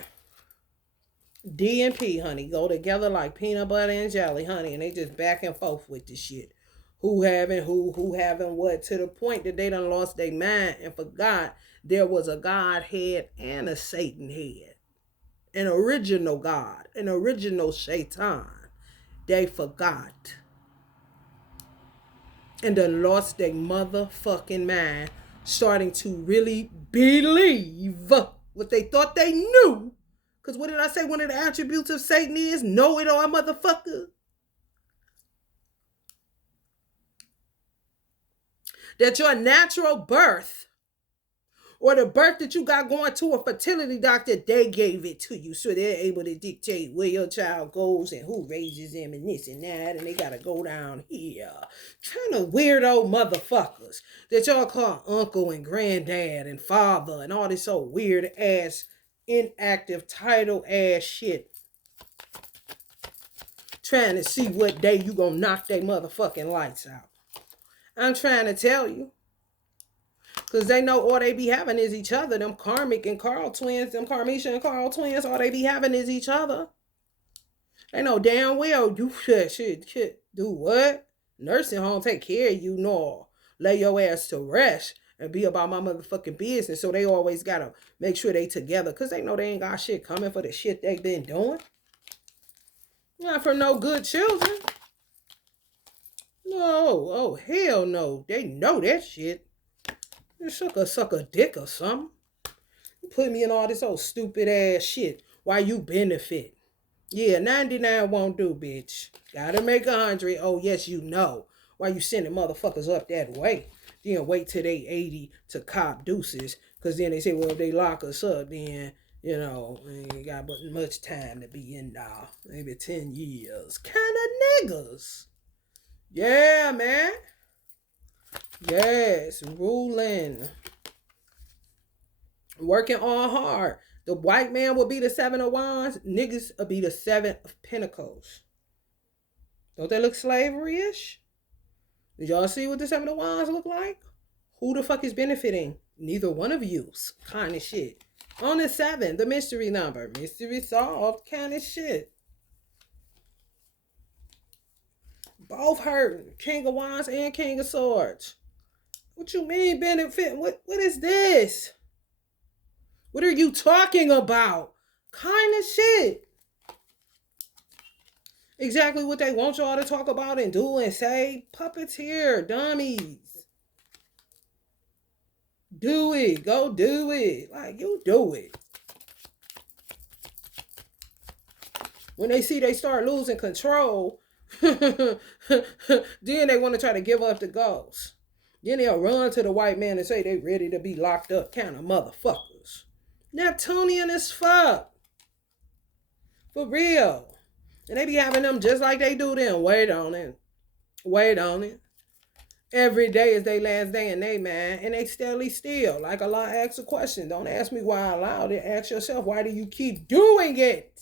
D and P, honey, go together like peanut butter and jelly, honey, and they just back and forth with the shit. Who having what, to the point that they done lost their mind and forgot there was a God head and a Satan head. An original God, an original Shaitan. They forgot. And done lost their motherfucking mind, starting to really believe what they thought they knew. Because what did I say one of the attributes of Satan is? Know it all, motherfucker. That your natural birth or the birth that you got going to a fertility doctor, they gave it to you. So they're able to dictate where your child goes and who raises him and this and that. And they got to go down here. Kind of weirdo motherfuckers that y'all call uncle and granddad and father and all this so weird ass inactive title ass shit, trying to see what day you gonna knock they motherfucking lights out. I'm trying to tell you, because they know all they be having is each other. Them Karmic and Carl twins, them Karmisha and Carl twins, all they be having is each other. They know damn well you should do what? Nursing home take care of you, nor lay your ass to rest and be about my motherfucking business. So they always gotta make sure they together, because they know they ain't got shit coming for the shit they been doing. Not for no good children. No, oh hell no. They know that shit. You suck a dick or something. You put me in all this old stupid ass shit while you benefit. Yeah, 99 won't do, bitch. Gotta make 100. Oh yes, you know. Why you sending motherfuckers up that way? Then wait till they 80 to cop deuces. Cause then they say, well, if they lock us up, then, you know, we ain't got but much time to be in now. Maybe 10 years. Kind of niggas. Yeah, man. Yes, ruling. Working all hard. The white man will be the 7 of wands. Niggas will be the 7 of pentacles. Don't they look slavery-ish? Did y'all see what the 7 of wands look like? Who the fuck is benefiting? Neither one of you's kind of shit. On the 7, the mystery number. Mystery solved kind of shit. Both hurting. King of wands and King of swords. What you mean benefit? What is this? What are you talking about? Kind of shit. Exactly what they want y'all to talk about and do and say. Puppeteer, dummies. Do it. Go do it. Like, you do it. When they see they start losing control, then they want to try to give up the ghost. Then they'll run to the white man and say they ready to be locked up, kind of motherfuckers. Neptunian as fuck. For real. And they be having them just like they do them. Wait on it. Wait on it. Every day is their last day and they mad and they steadily still. Like Allah asks a question. Don't ask me why I allowed it. Ask yourself, why do you keep doing it?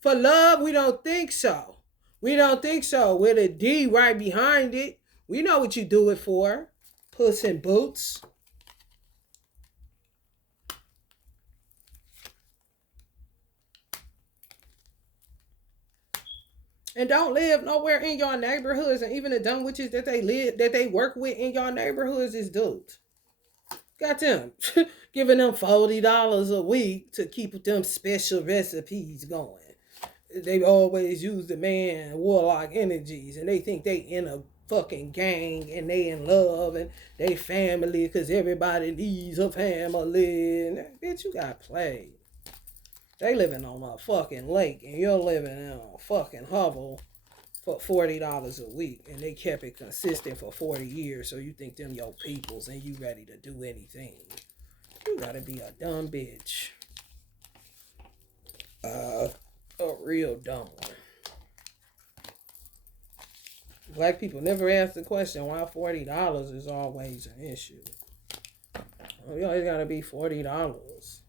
For love, we don't think so. We don't think so. With a D right behind it. We know what you do it for. Puss in boots. And don't live nowhere in your neighborhoods. And even the dumb witches that they work with in your neighborhoods is dudes. Got them giving them $40 a week to keep them special recipes going. They always use the man warlock energies, and they think they in a fucking gang and they in love and they family because everybody needs a family. And bitch, you got played. They living on a fucking lake and you're living in a fucking hovel for $40 a week, and they kept it consistent for 40 years. So you think them your peoples and you ready to do anything? You gotta be a dumb bitch. A real dumb one. Black people never ask the question why $40 is always an issue. You always gotta be $40.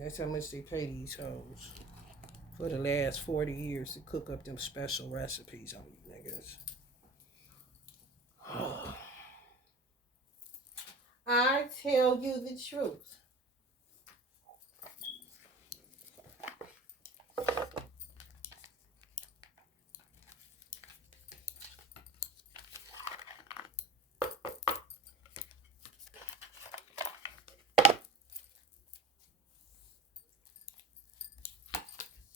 That's how much they pay these hoes for the last 40 years to cook up them special recipes on you niggas. I tell you the truth.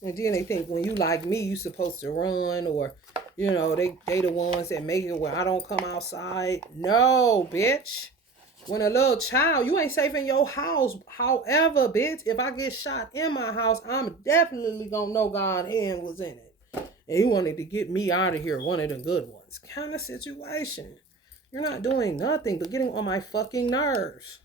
And then they think when you like me, you supposed to run, or they the ones that make it where I don't come outside. No, bitch. When a little child, you ain't safe in your house. However, bitch, if I get shot in my house, I'm definitely gonna know God's hand was in it. And he wanted to get me out of here, one of the good ones. Kind of situation. You're not doing nothing but getting on my fucking nerves.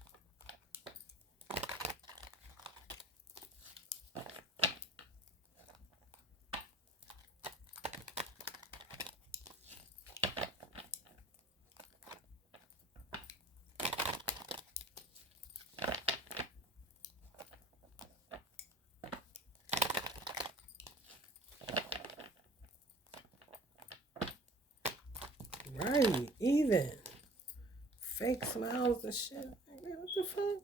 Right, even fake smiles and shit. What the fuck?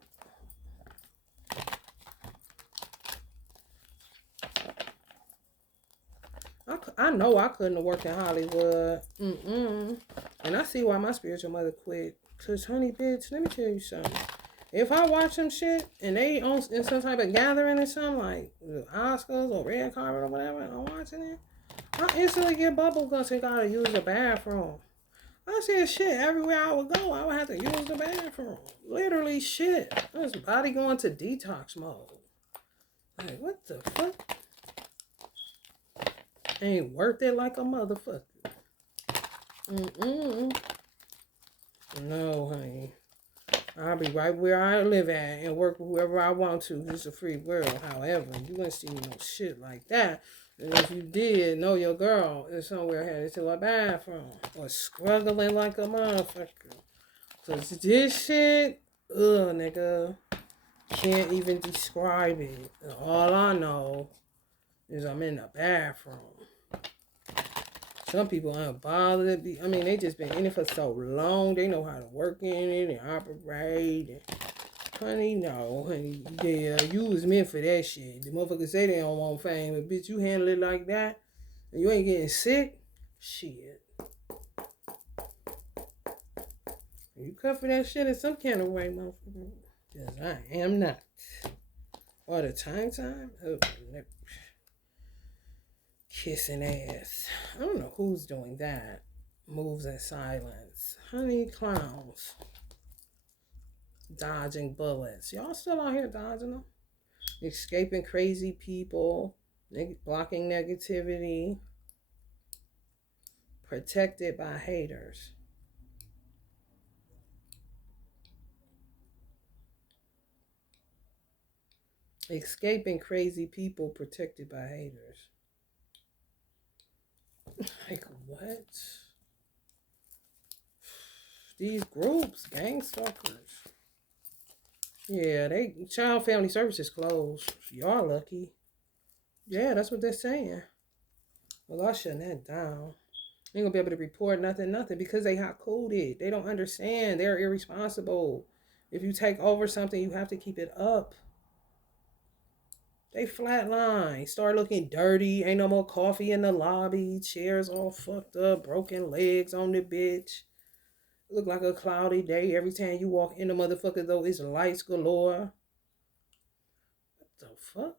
I know I couldn't have worked in Hollywood. And I see why my spiritual mother quit. Cause honey, bitch, let me tell you something. If I watch some shit and they on in some type of gathering or something like the Oscars or red carpet or whatever, and I'm watching it, I instantly get bubble guts and gotta use the bathroom. I said shit, everywhere I would go, I would have to use the bathroom. Literally shit. This body going to detox mode. Like, what the fuck? Ain't worth it like a motherfucker. No, honey. I'll be right where I live at and work with whoever I want to. It's a free world. However, you wouldn't see no shit like that. And if you did, know your girl is somewhere headed to a bathroom or struggling like a motherfucker. Cause this shit, nigga, can't even describe it. And all I know is I'm in the bathroom. Some people aren't bothered. They just been in it for so long. They know how to work in it and operate. And, honey, no, honey. Yeah, you was meant for that shit. The motherfuckers say they don't want fame, but bitch, you handle it like that, and you ain't getting sick. Shit. You cut for that shit in some kind of way, motherfucker. Because I am not. Or the time. Oh, kissing ass. I don't know who's doing that. Moves in silence. Honey, clowns. Dodging bullets. Y'all still out here dodging them? Escaping crazy people. Blocking negativity, protected by haters. Escaping crazy people, protected by haters. Like what? These groups, gang stalkers. Yeah, they child family services closed. Y'all lucky. Yeah, that's what they're saying. Well, I'm shutting that down. They ain't gonna be able to report nothing, because they hot coded. They don't understand. They're irresponsible. If you take over something, you have to keep it up. They flatline. Start looking dirty. Ain't no more coffee in the lobby. Chairs all fucked up. Broken legs on the bitch. Look like a cloudy day. Every time you walk in the motherfucker, though, it's lights galore. What the fuck?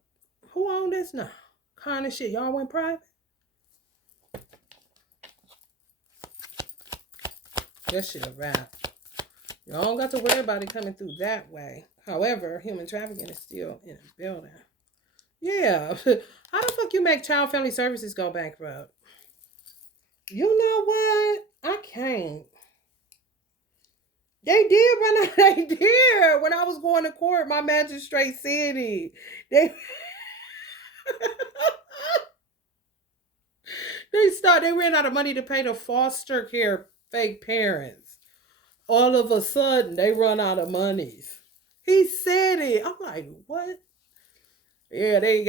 Who own this now? Kind of shit. Y'all went private? That shit a wrap. Y'all don't got to worry about it coming through that way. However, human trafficking is still in the building. Yeah. How the fuck you make child family services go bankrupt? You know what? I can't. They did run out. They did. When I was going to court, my magistrate said it. They they ran out of money to pay the foster care fake parents. All of a sudden, they run out of monies. He said it. I'm like, what? Yeah, they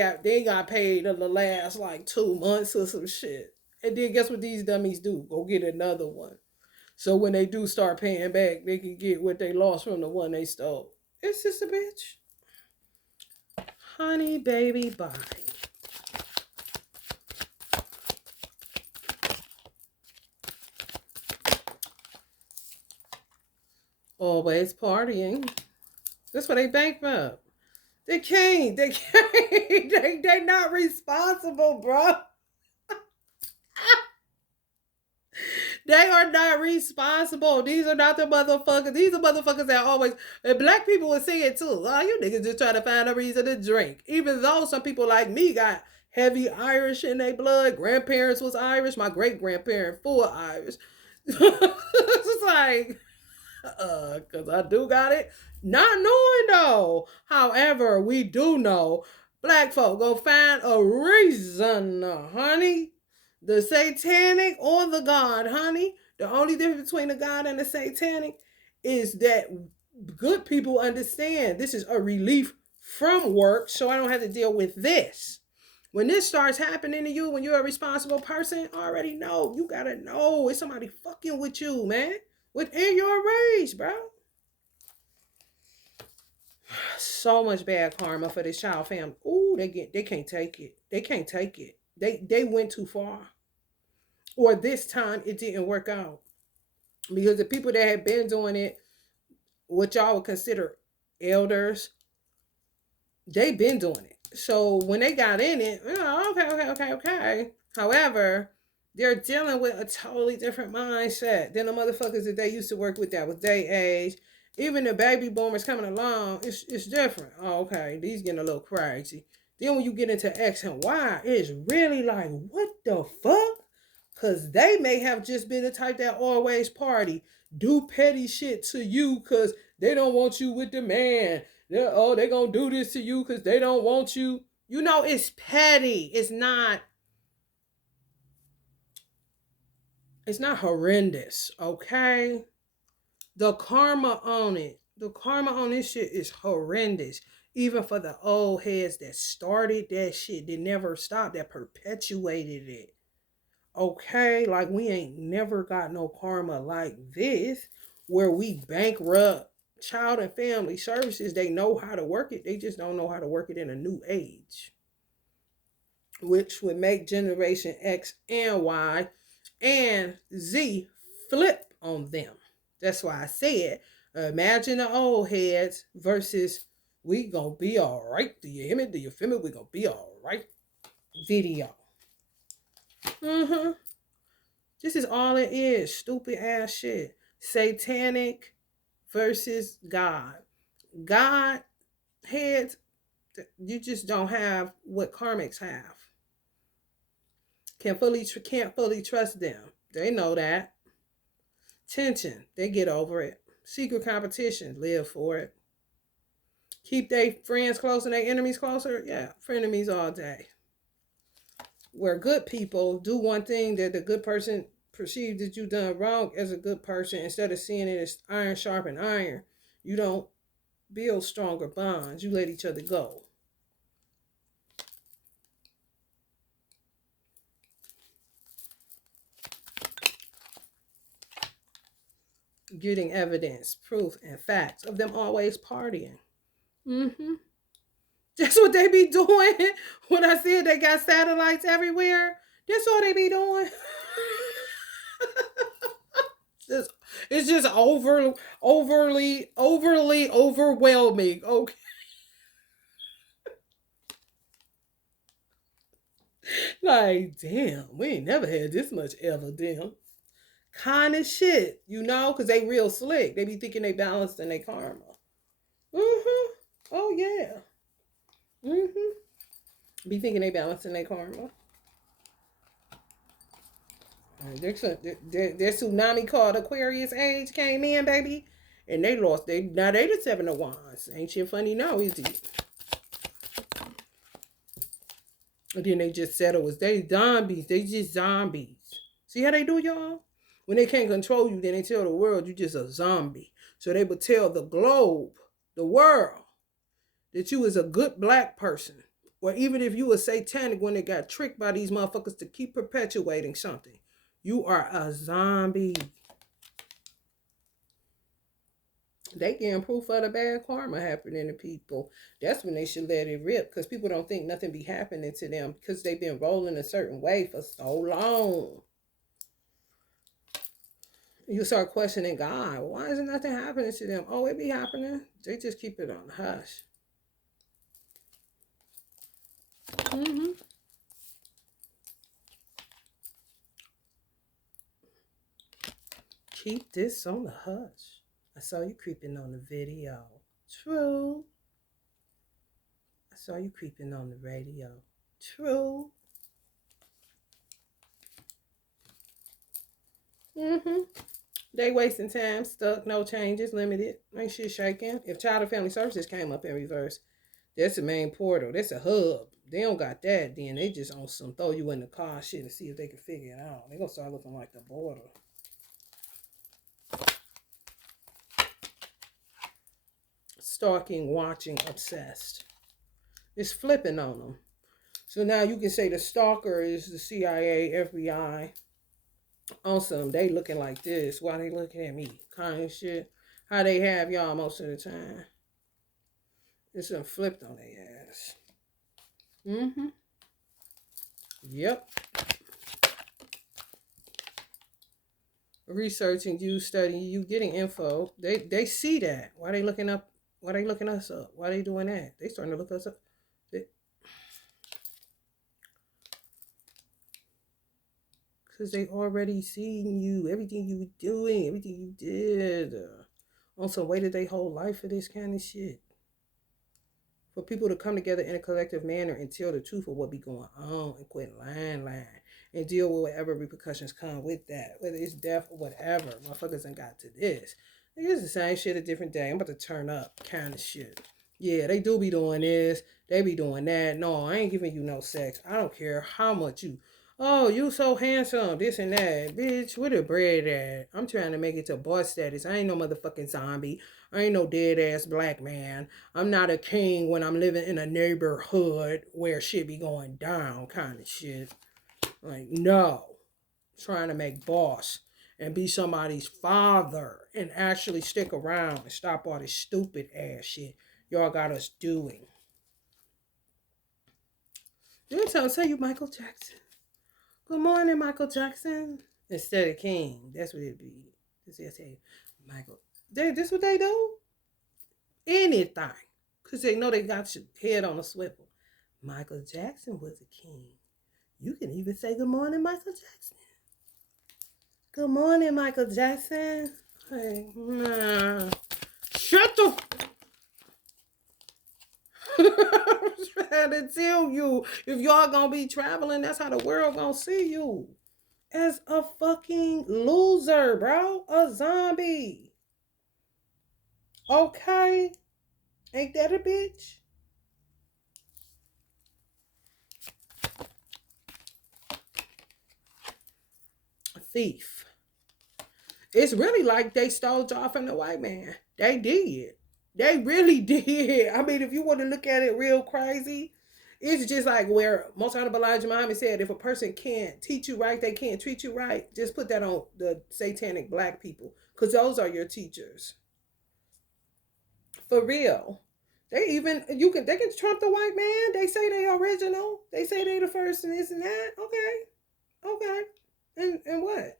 got paid in the last like 2 months or some shit. And then guess what these dummies do? Go get another one. So when they do start paying back, they can get what they lost from the one they stole. It's just a bitch. Honey, baby, bye. Always partying. That's why they bankrupt. They can't. They can't. They not responsible, bro. They are not responsible. These are not the motherfuckers. These are motherfuckers that always. And black people will say it too. Oh, you niggas just try to find a reason to drink. Even though some people like me got heavy Irish in their blood. Grandparents was Irish. My great grandparent full Irish. It's just like, because I do got it. Not knowing though. However, we do know black folk go find a reason, honey. The satanic or the God, honey. The only difference between the God and the satanic is that good people understand this is a relief from work, so I don't have to deal with this. When this starts happening to you, when you're a responsible person, already know. You gotta know it's somebody fucking with you, man. Within your race, bro. So much bad karma for this child family. Ooh, they can't take it. They can't take it. They went too far. Or this time it didn't work out. Because the people that had been doing it, what y'all would consider elders, they've been doing it. So when they got in it, okay. However, they're dealing with a totally different mindset than the motherfuckers that they used to work with that was their age. Even the baby boomers coming along, it's different. Oh, okay, these getting a little crazy. Then when you get into X and Y, it's really like, what the fuck? Because they may have just been the type that always party, do petty shit to you because they don't want you with the man. They going to do this to you because they don't want you. You know, it's petty. It's not horrendous, okay? The karma on it. The karma on this shit is horrendous. Even for the old heads that started that shit, that never stopped, that perpetuated it. Okay, like we ain't never got no karma like this where we bankrupt child and family services. They know how to work it, they just don't know how to work it in a new age, which would make generation X and Y and Z flip on them. That's why I said, imagine the old heads versus we gonna be all right. Do you hear me? Do you feel me? We gonna be all right. Video. This is all it is. Stupid ass shit. Satanic versus God. God heads, you just don't have what karmics have. Can't fully trust them. They know that. Tension, they get over it. Secret competition, live for it. Keep their friends close and their enemies closer. Yeah, frenemies all day. Where good people do one thing that the good person perceived that you done wrong as a good person, instead of seeing it as iron sharpen iron, you don't build stronger bonds. You let each other go. Getting evidence, proof, and facts of them always partying. Mm-hmm. That's what they be doing. When I said they got satellites everywhere, that's all they be doing. It's just, it's just overly overwhelming. Okay, like damn, we ain't never had this much evidence. Kind of shit, because they real slick. They be thinking they balanced in their karma. Mm-hmm. Oh yeah. Mm-hmm. Be thinking they balanced in their karma. Their tsunami called Aquarius age came in, baby, and they lost. They the 7 of Wands. Ain't shit funny now, is it? And then they just settle as they zombies. They just zombies. See how they do, y'all? When they can't control you, then they tell the world you just a zombie. So they would tell the globe, the world, that you is a good black person. Or even if you were satanic when they got tricked by these motherfuckers to keep perpetuating something. You are a zombie. They getting proof of the bad karma happening to people. That's when they should let it rip, because people don't think nothing be happening to them because they've been rolling a certain way for so long. You start questioning God. Why isn't nothing happening to them? Oh, it be happening. They just keep it on hush. Mm-hmm. Keep this on the hush. I saw you creeping on the video. True. I saw you creeping on the radio. True. Mm-hmm. They wasting time, stuck, no changes, limited. Ain't shit shaking. If Child and Family Services came up in reverse, that's the main portal. That's a hub. They don't got that, then they just on some throw you in the car shit and see if they can figure it out. They gonna start looking like the border. Stalking, watching, obsessed. It's flipping on them. So now you can say the stalker is the CIA, FBI. On they looking like this. Why they looking at me? Kind of shit. How they have y'all most of the time. It's been flipped on their ass. Mm-hmm. Yep. Researching you, studying you, getting info. They see that. Why they looking up? Why they looking us up? Why they doing that? They starting to look us up. Because they already seen you, everything you were doing, everything you did. On some waited their whole life for this kind of shit. For people to come together in a collective manner and tell the truth of what be going on and quit lying, and deal with whatever repercussions come with that. Whether it's death or whatever. Motherfuckers ain't got to this. It's the same shit a different day. I'm about to turn up kind of shit. Yeah, they do be doing this. They be doing that. No, I ain't giving you no sex. I don't care how much you. Oh, you so handsome. This and that. Bitch, where the bread at? I'm trying to make it to boss status. I ain't no motherfucking zombie. I ain't no dead ass black man. I'm not a king when I'm living in a neighborhood where shit be going down kind of shit. Like, no. Trying to make boss and be somebody's father and actually stick around and stop all this stupid ass shit y'all got us doing. Didn't tell you Michael Jackson. Good morning, Michael Jackson. Instead of King. That's what it'd be. This is Michael. This what they do? Anything. Because they know they got your head on a swivel. Michael Jackson was a king. You can even say good morning, Michael Jackson. Good morning, Michael Jackson. Hey, nah. Shut the... I'm trying to tell you, if y'all gonna be traveling, that's how the world gonna see you. As a fucking loser, bro. A zombie. Okay? Ain't that a bitch? A thief. It's really like they stole y'all from the white man. They did. They really did. I mean, if you want to look at it real crazy, it's just like where most Honorable Elijah Muhammad said, if a person can't teach you right, they can't treat you right. Just put that on the satanic black people, because those are your teachers. For real. They can trump the white man. They say they original. They say they the first and this and that. Okay. Okay. And what?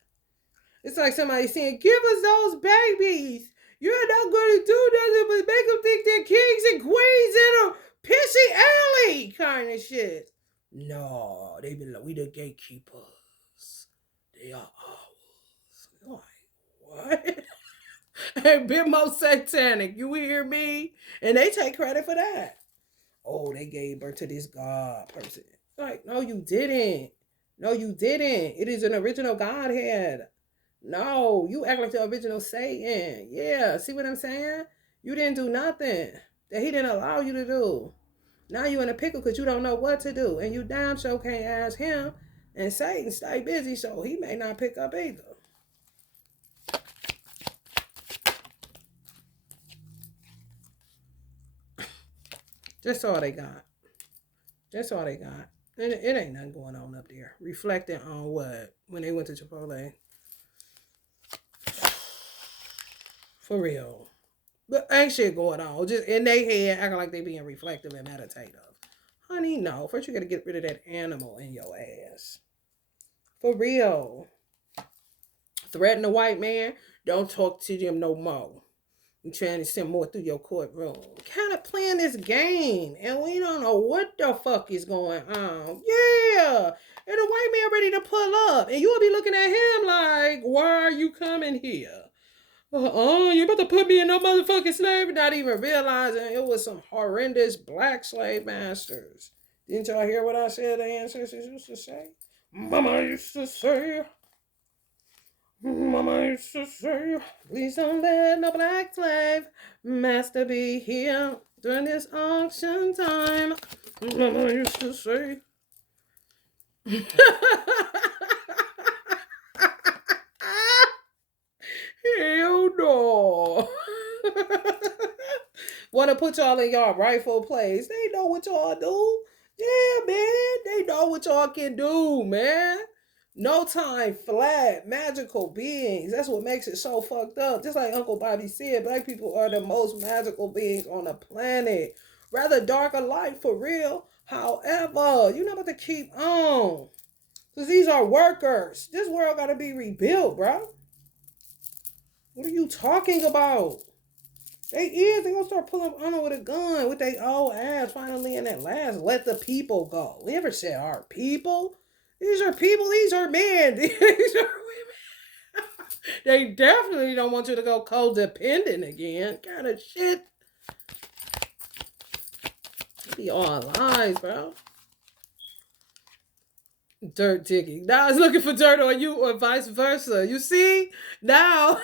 It's like somebody saying, give us those babies. You're not going to do nothing but make them think they're kings and queens in a pissy alley kind of shit. No, they be like, we the gatekeepers. They are ours. Like, what? A bit more satanic. You hear me? And they take credit for that. Oh, they gave birth to this God person. Like, no, you didn't. No, you didn't. It is an original Godhead. No, you act like the original Satan. Yeah, see what I'm saying? You didn't do nothing that he didn't allow you to do. Now you in a pickle because you don't know what to do. And you damn sure can't ask him. And Satan stay busy, so he may not pick up either. That's all they got. That's all they got. And it ain't nothing going on up there. Reflecting on what? When they went to Chipotle. For real. But ain't shit going on. Just in their head, acting like they being reflective and meditative. Honey, no. First you gotta get rid of that animal in your ass. For real. Threaten a white man, don't talk to them no more. You trying to send more through your courtroom. Kind of playing this game, and we don't know what the fuck is going on. Yeah, and the white man ready to pull up, and you'll be looking at him like, why are you coming here? You about to put me in no motherfucking slavery? Not even realizing it was some horrendous black slave masters. Didn't y'all hear what I said the ancestors used to say? Mama used to say, Mama used to say, please don't let no black slave master be here during this auction time. Mama used to say. Hell no. Want to put y'all in y'all rightful place. They know what y'all do. Yeah, man. They know what y'all can do, man. No time flat, magical beings. That's what makes it so fucked up. Just like Uncle Bobby said, black people are the most magical beings on the planet. Rather dark or light for real. However, you're not about to keep on. Because these are workers. This world got to be rebuilt, bro. What are you talking about? They gonna start pulling up on them with a gun with their old ass finally in that last let the people go. We ever said our people? These are people, these are men, these are women. They definitely don't want you to go codependent again. Kind of shit. Be all lies, bro. Dirt digging. Now it's looking for dirt on you or vice versa. You see? Now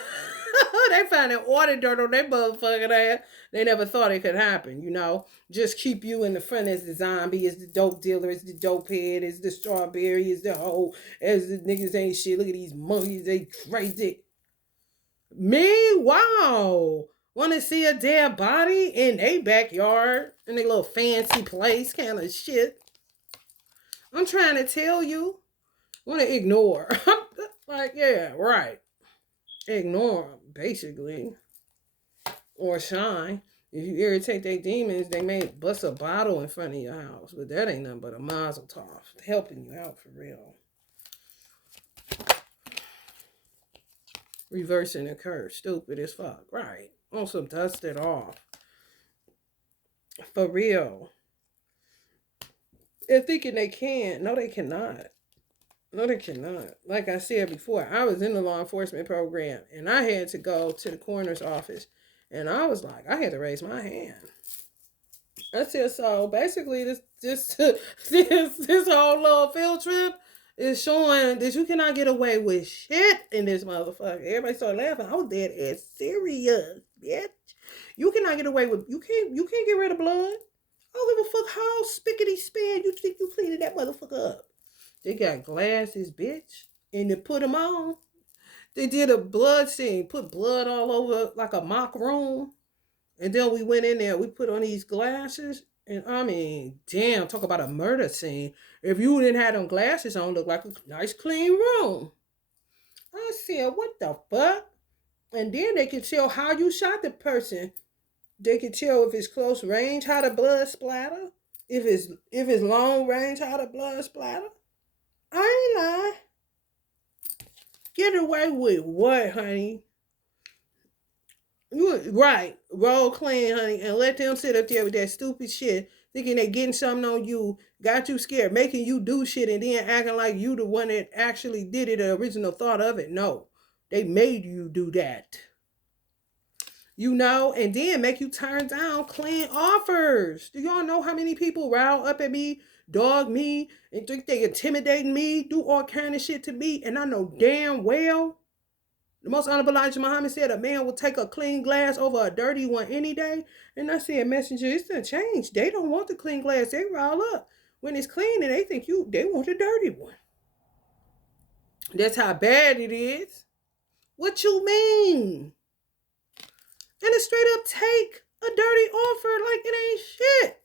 they finding order dirt on their motherfucking ass. They never thought it could happen, you know? Just keep you in the front as the zombie, as the dope dealer, as the dope head, as the strawberry, as the hoe, as the niggas ain't shit. Look at these monkeys, they crazy. Me? Wow. Want to see a dead body in a backyard, in a little fancy place kind of shit. I'm trying to tell you. Want to ignore. Like, yeah, right. Ignore them, basically. Or shine. If you irritate their demons, they may bust a bottle in front of your house. But that ain't nothing but a mazel tov. Helping you out for real. Reversing the curse. Stupid as fuck. Right. On some dust it off. For real. They're thinking they can. No, they cannot. No, they cannot. Like I said before, I was in the law enforcement program, and I had to go to the coroner's office, and I was like, I had to raise my hand. That's it. So basically, this whole little field trip is showing that you cannot get away with shit in this motherfucker. Everybody started laughing. I was dead ass serious, bitch. You cannot get away with you can't get rid of blood. I don't give a fuck how spickety span you think you cleaning that motherfucker up. They got glasses, bitch, and they put them on. They did a blood scene, put blood all over like a mock room. And then we went in there, we put on these glasses, and I mean, damn, talk about a murder scene. If you didn't have them glasses on, look like a nice clean room. I said, what the fuck? And then they can tell how you shot the person. They can tell if it's close range, how the blood splatter. If it's long range, how the blood splatter. I ain't lying. Get away with what, honey? You right. Roll clean, honey, and let them sit up there with that stupid shit, thinking they getting something on you, got you scared, making you do shit, and then acting like you the one that actually did it, the original thought of it. No, they made you do that. And then make you turn down clean offers. Do y'all know how many people rile up at me, dog me, and think they intimidating me, do all kind of shit to me, and I know damn well the most honorable Elijah Muhammad said a man will take a clean glass over a dirty one any day. And I said, Messenger, it's a change. They don't want the clean glass. They rile up when it's clean and they want a dirty one. That's how bad it is. What you mean? And to straight up take a dirty offer like it ain't shit.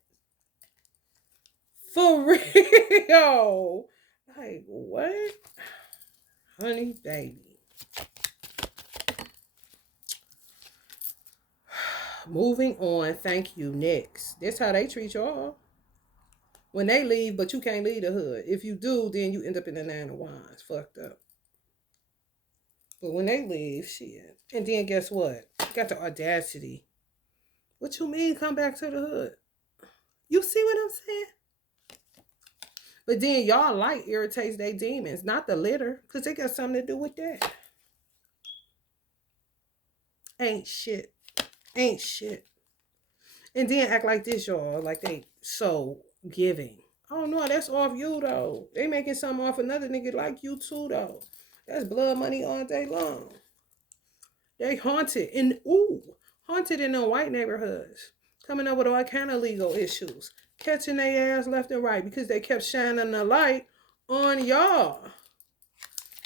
For real. Like, what? Honey, baby. Moving on. Thank you. Next. That's how they treat y'all. When they leave, but you can't leave the hood. If you do, then you end up in the nine of wands. Fucked up. But when they leave, shit. And then guess what? Got the audacity. What you mean come back to the hood? You see what I'm saying? But then y'all like irritates they demons, not the litter, because they got something to do with that. Ain't shit. Ain't shit. And then act like this, y'all, like they so giving. Oh no, that's off you though. They making something off another nigga like you too though. That's blood money all day long. They haunted in the white neighborhoods, coming up with all kind of legal issues, catching their ass left and right because they kept shining the light on y'all.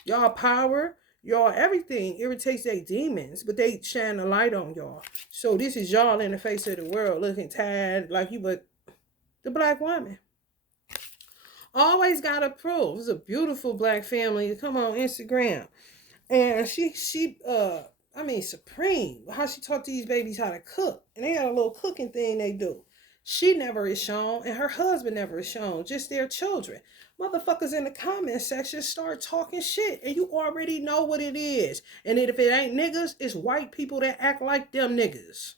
Y'all power, y'all everything irritates their demons, but they shine the light on y'all. So this is y'all in the face of the world looking tired like you, but the black woman. Always gotta prove. It's a beautiful black family. Come on Instagram. And supreme. How she taught these babies how to cook. And they got a little cooking thing they do. She never is shown, and her husband never is shown, just their children. Motherfuckers in the comment section start talking shit, and you already know what it is. And if it ain't niggas, it's white people that act like them niggas.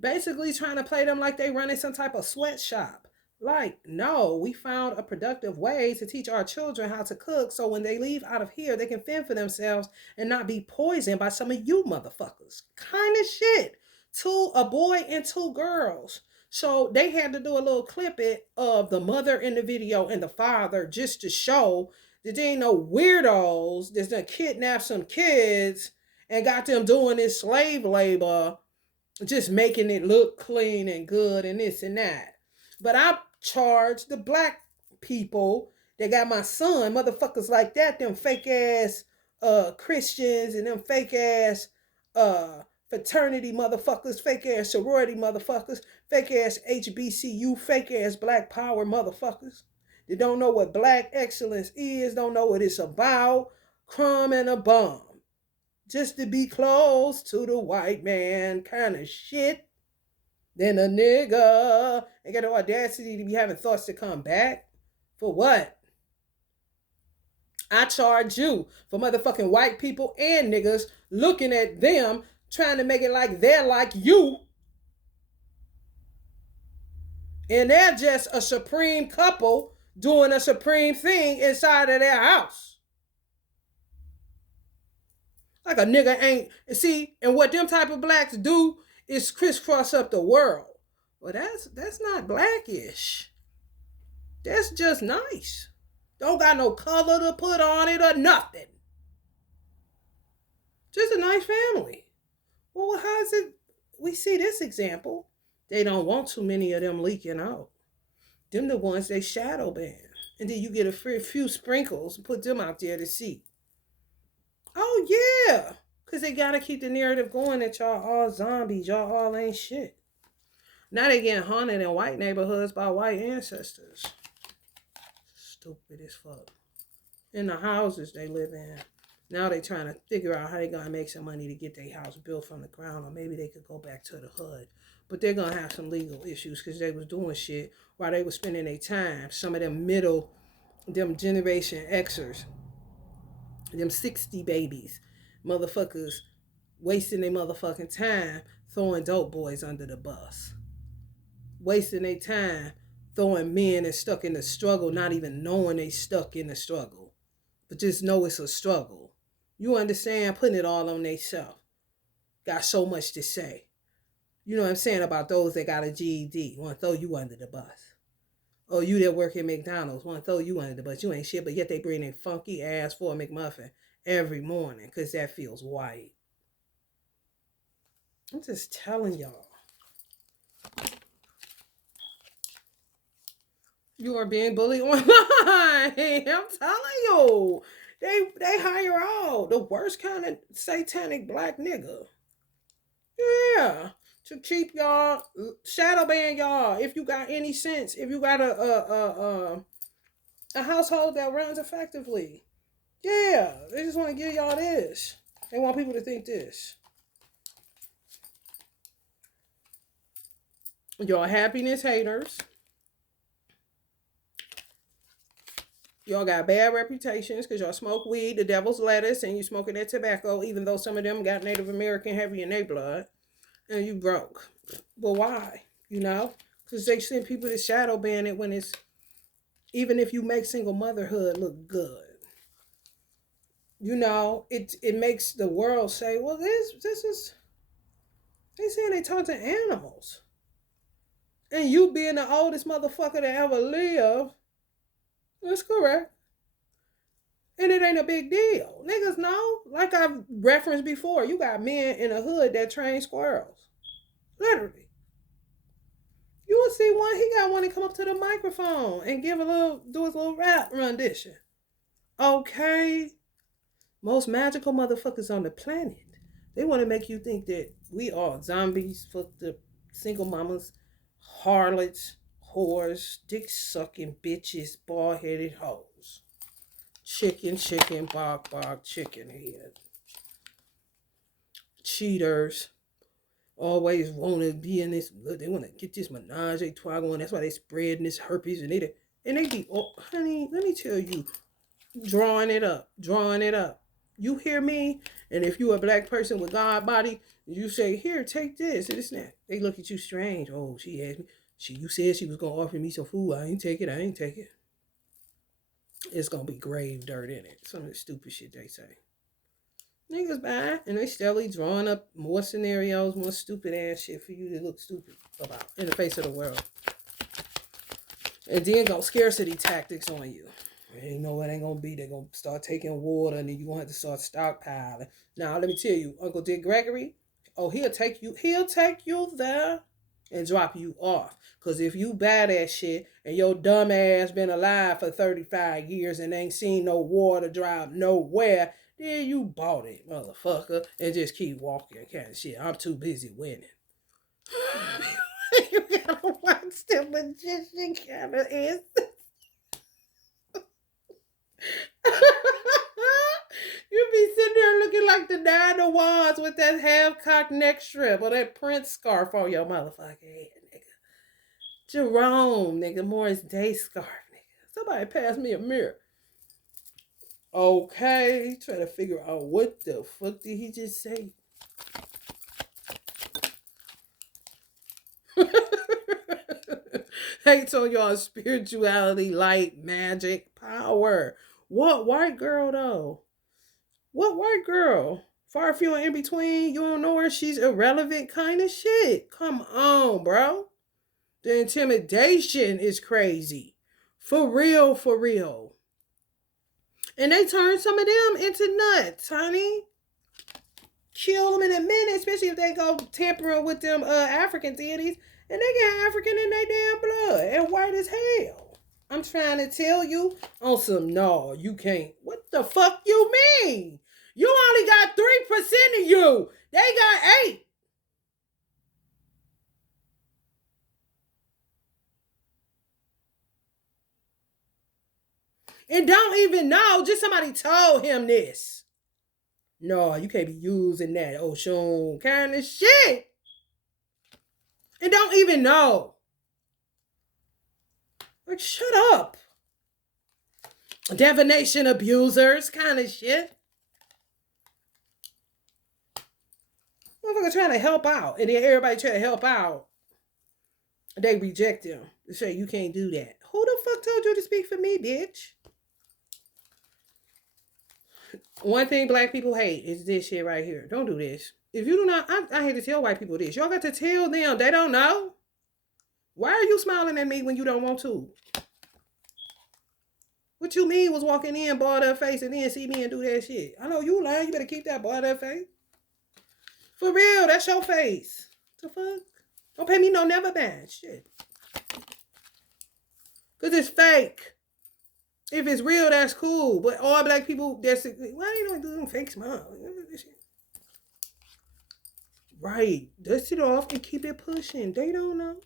Basically trying to play them like they running some type of sweatshop. Like, no, we found a productive way to teach our children how to cook so when they leave out of here, they can fend for themselves and not be poisoned by some of you motherfuckers. Kind of shit. A boy and two girls. So they had to do a little clip of the mother in the video and the father just to show that they ain't no weirdos that's gonna kidnap some kids and got them doing this slave labor, just making it look clean and good and this and that. But I charge the black people that got my son, motherfuckers like that, them fake ass Christians and them fake ass fraternity motherfuckers, fake ass sorority motherfuckers, fake ass HBCU, fake ass black power motherfuckers. They don't know what black excellence is, don't know what it's about. Crumb and a bum. Just to be close to the white man kind of shit. Then a nigga ain't got the audacity to be having thoughts to come back. For what? I charge you for motherfucking white people and niggas looking at them trying to make it like they're like you. And they're just a supreme couple doing a supreme thing inside of their house. Like a nigga ain't see, and what them type of blacks do is crisscross up the world. Well, that's not blackish. That's just nice. Don't got no color to put on it or nothing. Just a nice family. Well, how is it? We see this example. They don't want too many of them leaking out. Them the ones they shadow ban. And then you get a few sprinkles and put them out there to see. Oh, yeah. Because they got to keep the narrative going that y'all all zombies. Y'all all ain't shit. Now they getting haunted in white neighborhoods by white ancestors. Stupid as fuck. In the houses they live in. Now they trying to figure out how they going to make some money to get their house built from the ground. Or maybe they could go back to the hood. But they're going to have some legal issues because they was doing shit while they was spending their time. Some of them Generation Xers, them 60 babies, motherfuckers wasting their motherfucking time throwing dope boys under the bus. Wasting their time throwing men that's stuck in the struggle, not even knowing they stuck in the struggle. But just know it's a struggle. You understand? Putting it all on themselves. Got so much to say. You know what I'm saying about those that got a GED. Want to throw you under the bus. Or you that work at McDonald's. Want to throw you under the bus. You ain't shit, but yet they bring in funky ass for a McMuffin every morning because that feels white. I'm just telling y'all. You are being bullied online. I'm telling you. They hire all the worst kind of satanic black nigga. Yeah. To keep y'all, shadow ban y'all. If you got any sense. If you got a household that runs effectively. Yeah. They just want to give y'all this. They want people to think this. Y'all happiness haters. Y'all got bad reputations because y'all smoke weed, the devil's lettuce, and you smoking that tobacco, even though some of them got Native American heavy in their blood. And you broke. But why? You know? Because they send people to shadow ban it when it's, even if you make single motherhood look good. You know, it makes the world say, well, this is, they saying they talk to animals. And you being the oldest motherfucker to ever live, that's correct. And it ain't a big deal. Niggas know, like I've referenced before, you got men in the hood that train squirrels. Literally. You will see one, he got one to come up to the microphone and do his little rap rendition. Okay. Most magical motherfuckers on the planet. They want to make you think that we are zombies, fucked up single mamas, harlots, whores, dick sucking bitches, bald headed hoes. Chicken, bark, chicken head. Cheaters. Always want to be in this, they want to get this menage a trois going. That's why they spreading this herpes and they be, oh, honey, let me tell you, drawing it up. You hear me? And if you a black person with God body, you say, here, take this and this and that. They look at you strange. Oh, she asked me. You said she was going to offer me some food. I ain't take it. It's going to be grave dirt in it. Some of the stupid shit they say. Niggas buy and they steadily drawing up more scenarios, more stupid ass shit for you to look stupid about in the face of the world. And then go scarcity tactics on you. You know what ain't gonna be. They're gonna start taking water and then you're gonna have to start stockpiling. Now let me tell you, Uncle Dick Gregory, he'll take you there and drop you off. Cause if you buy that shit and your dumb ass been alive for 35 years and ain't seen no water drop nowhere, then you bought it, motherfucker, and just keep walking kind of shit. I'm too busy winning. You gotta watch the magician kind of is. You be sitting there looking like the Nine of Wands with that half-cocked neck strip or that Prince scarf on your motherfucking head, nigga. Jerome, nigga, Morris Day scarf, nigga. Somebody pass me a mirror. Okay, trying to figure out what the fuck did he just say? Hates on y'all spirituality, light, magic, power. What white girl though? What white girl Far few and in between. You don't know her. She's irrelevant kind of shit. Come on, bro. The intimidation is crazy. For real, for real. And they turn some of them into nuts, honey. Kill them in a minute, especially if they go tampering with them African deities. And they get African in their damn blood and white as hell. I'm trying to tell you on some, no, you can't. What the fuck you mean? You only got 3% of you. They got 8. And don't even know. Just somebody told him this. No, you can't be using that Oshun kind of shit. And don't even know. Like, shut up. Divination abusers kind of shit. Motherfucker trying to help out. And then everybody trying to help out. They reject him. They say, you can't do that. Who the fuck told you to speak for me, bitch? One thing black people hate is this shit right here. Don't do this. If you do not, I hate to tell white people this. Y'all got to tell them. They don't know. Why are you smiling at me when you don't want to? What you mean was walking in, bald up face, and then see me and do that shit? I know you lying. You better keep that bald up face. For real, that's your face. The fuck? Don't pay me no never bad shit. Because it's fake. If it's real, that's cool. But all black people, that's why you don't do them fake smiles? Right. Dust it off and keep it pushing. They don't know.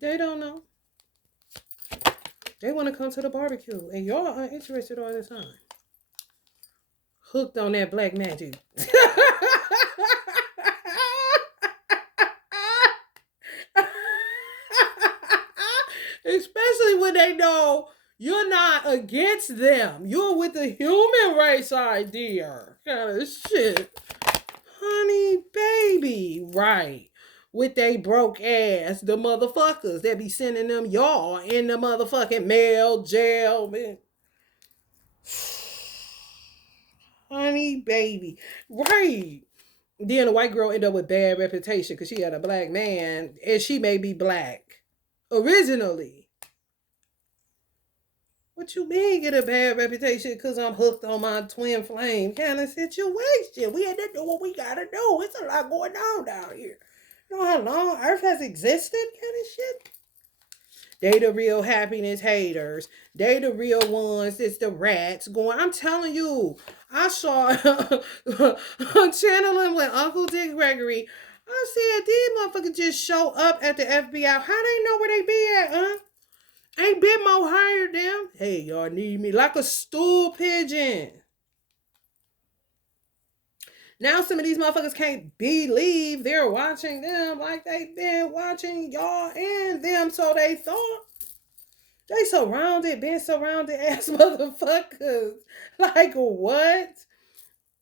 They don't know. They want to come to the barbecue. And y'all are interested all the time. Hooked on that black magic. Especially when they know you're not against them. You're with the human race idea. Kind of shit. Honey, baby. Right. With they broke ass, the motherfuckers that be sending them y'all in the motherfucking mail, jail, man. Honey, baby. Right. Then the white girl end up with bad reputation because she had a black man and she may be black. Originally. What you mean get a bad reputation because I'm hooked on my twin flame kind of situation? We had to do what we gotta do. It's a lot going on down here. You know how long Earth has existed kind of shit? They the real happiness haters. They the real ones. It's the rats going. I'm telling you, I saw channeling with Uncle Dick Gregory. I said, these motherfuckers just show up at the FBI. How they know where they be at, huh? Ain't been more hired them. Hey, y'all need me like a stool pigeon. Now some of these motherfuckers can't believe they're watching them like they've been watching y'all and them. So they thought they been surrounded as motherfuckers. Like what?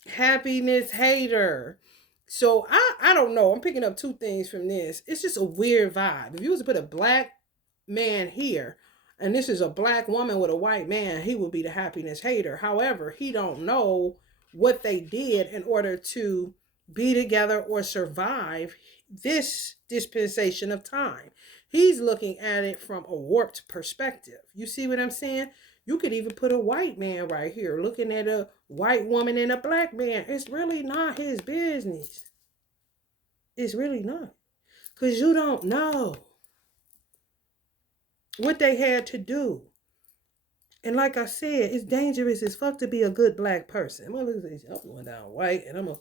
Happiness hater. So I don't know. I'm picking up 2 things from this. It's just a weird vibe. If you was to put a black man here, and this is a black woman with a white man, he would be the happiness hater. However, he don't know what they did in order to be together or survive this dispensation of time. He's looking at it from a warped perspective. You see what I'm saying? You could even put a white man right here looking at a white woman and a black man. It's really not his business. It's really not. Because you don't know what they had to do. And like I said, it's dangerous as fuck to be a good black person. I'm going down white and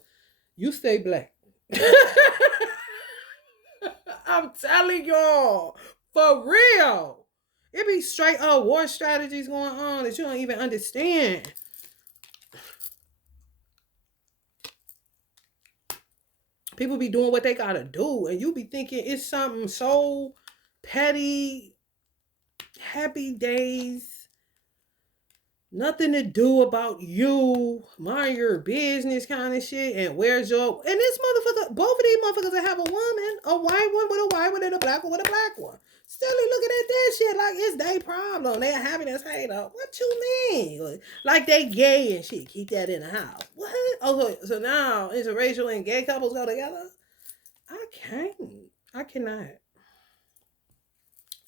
you stay black. I'm telling y'all, for real. It be straight up war strategies going on that you don't even understand. People be doing what they gotta do, and you be thinking it's something so petty, happy days, nothing to do about you, mind your business kind of shit, and where's your, and this motherfucker, both of these motherfuckers that have a woman, a white one with a white with than a black one with a black one. Still they looking at that shit like it's their problem. They a happiness hater. What you mean? Like they gay and shit. Keep that in the house. What? Oh, so now interracial and gay couples go together? I can't. I cannot.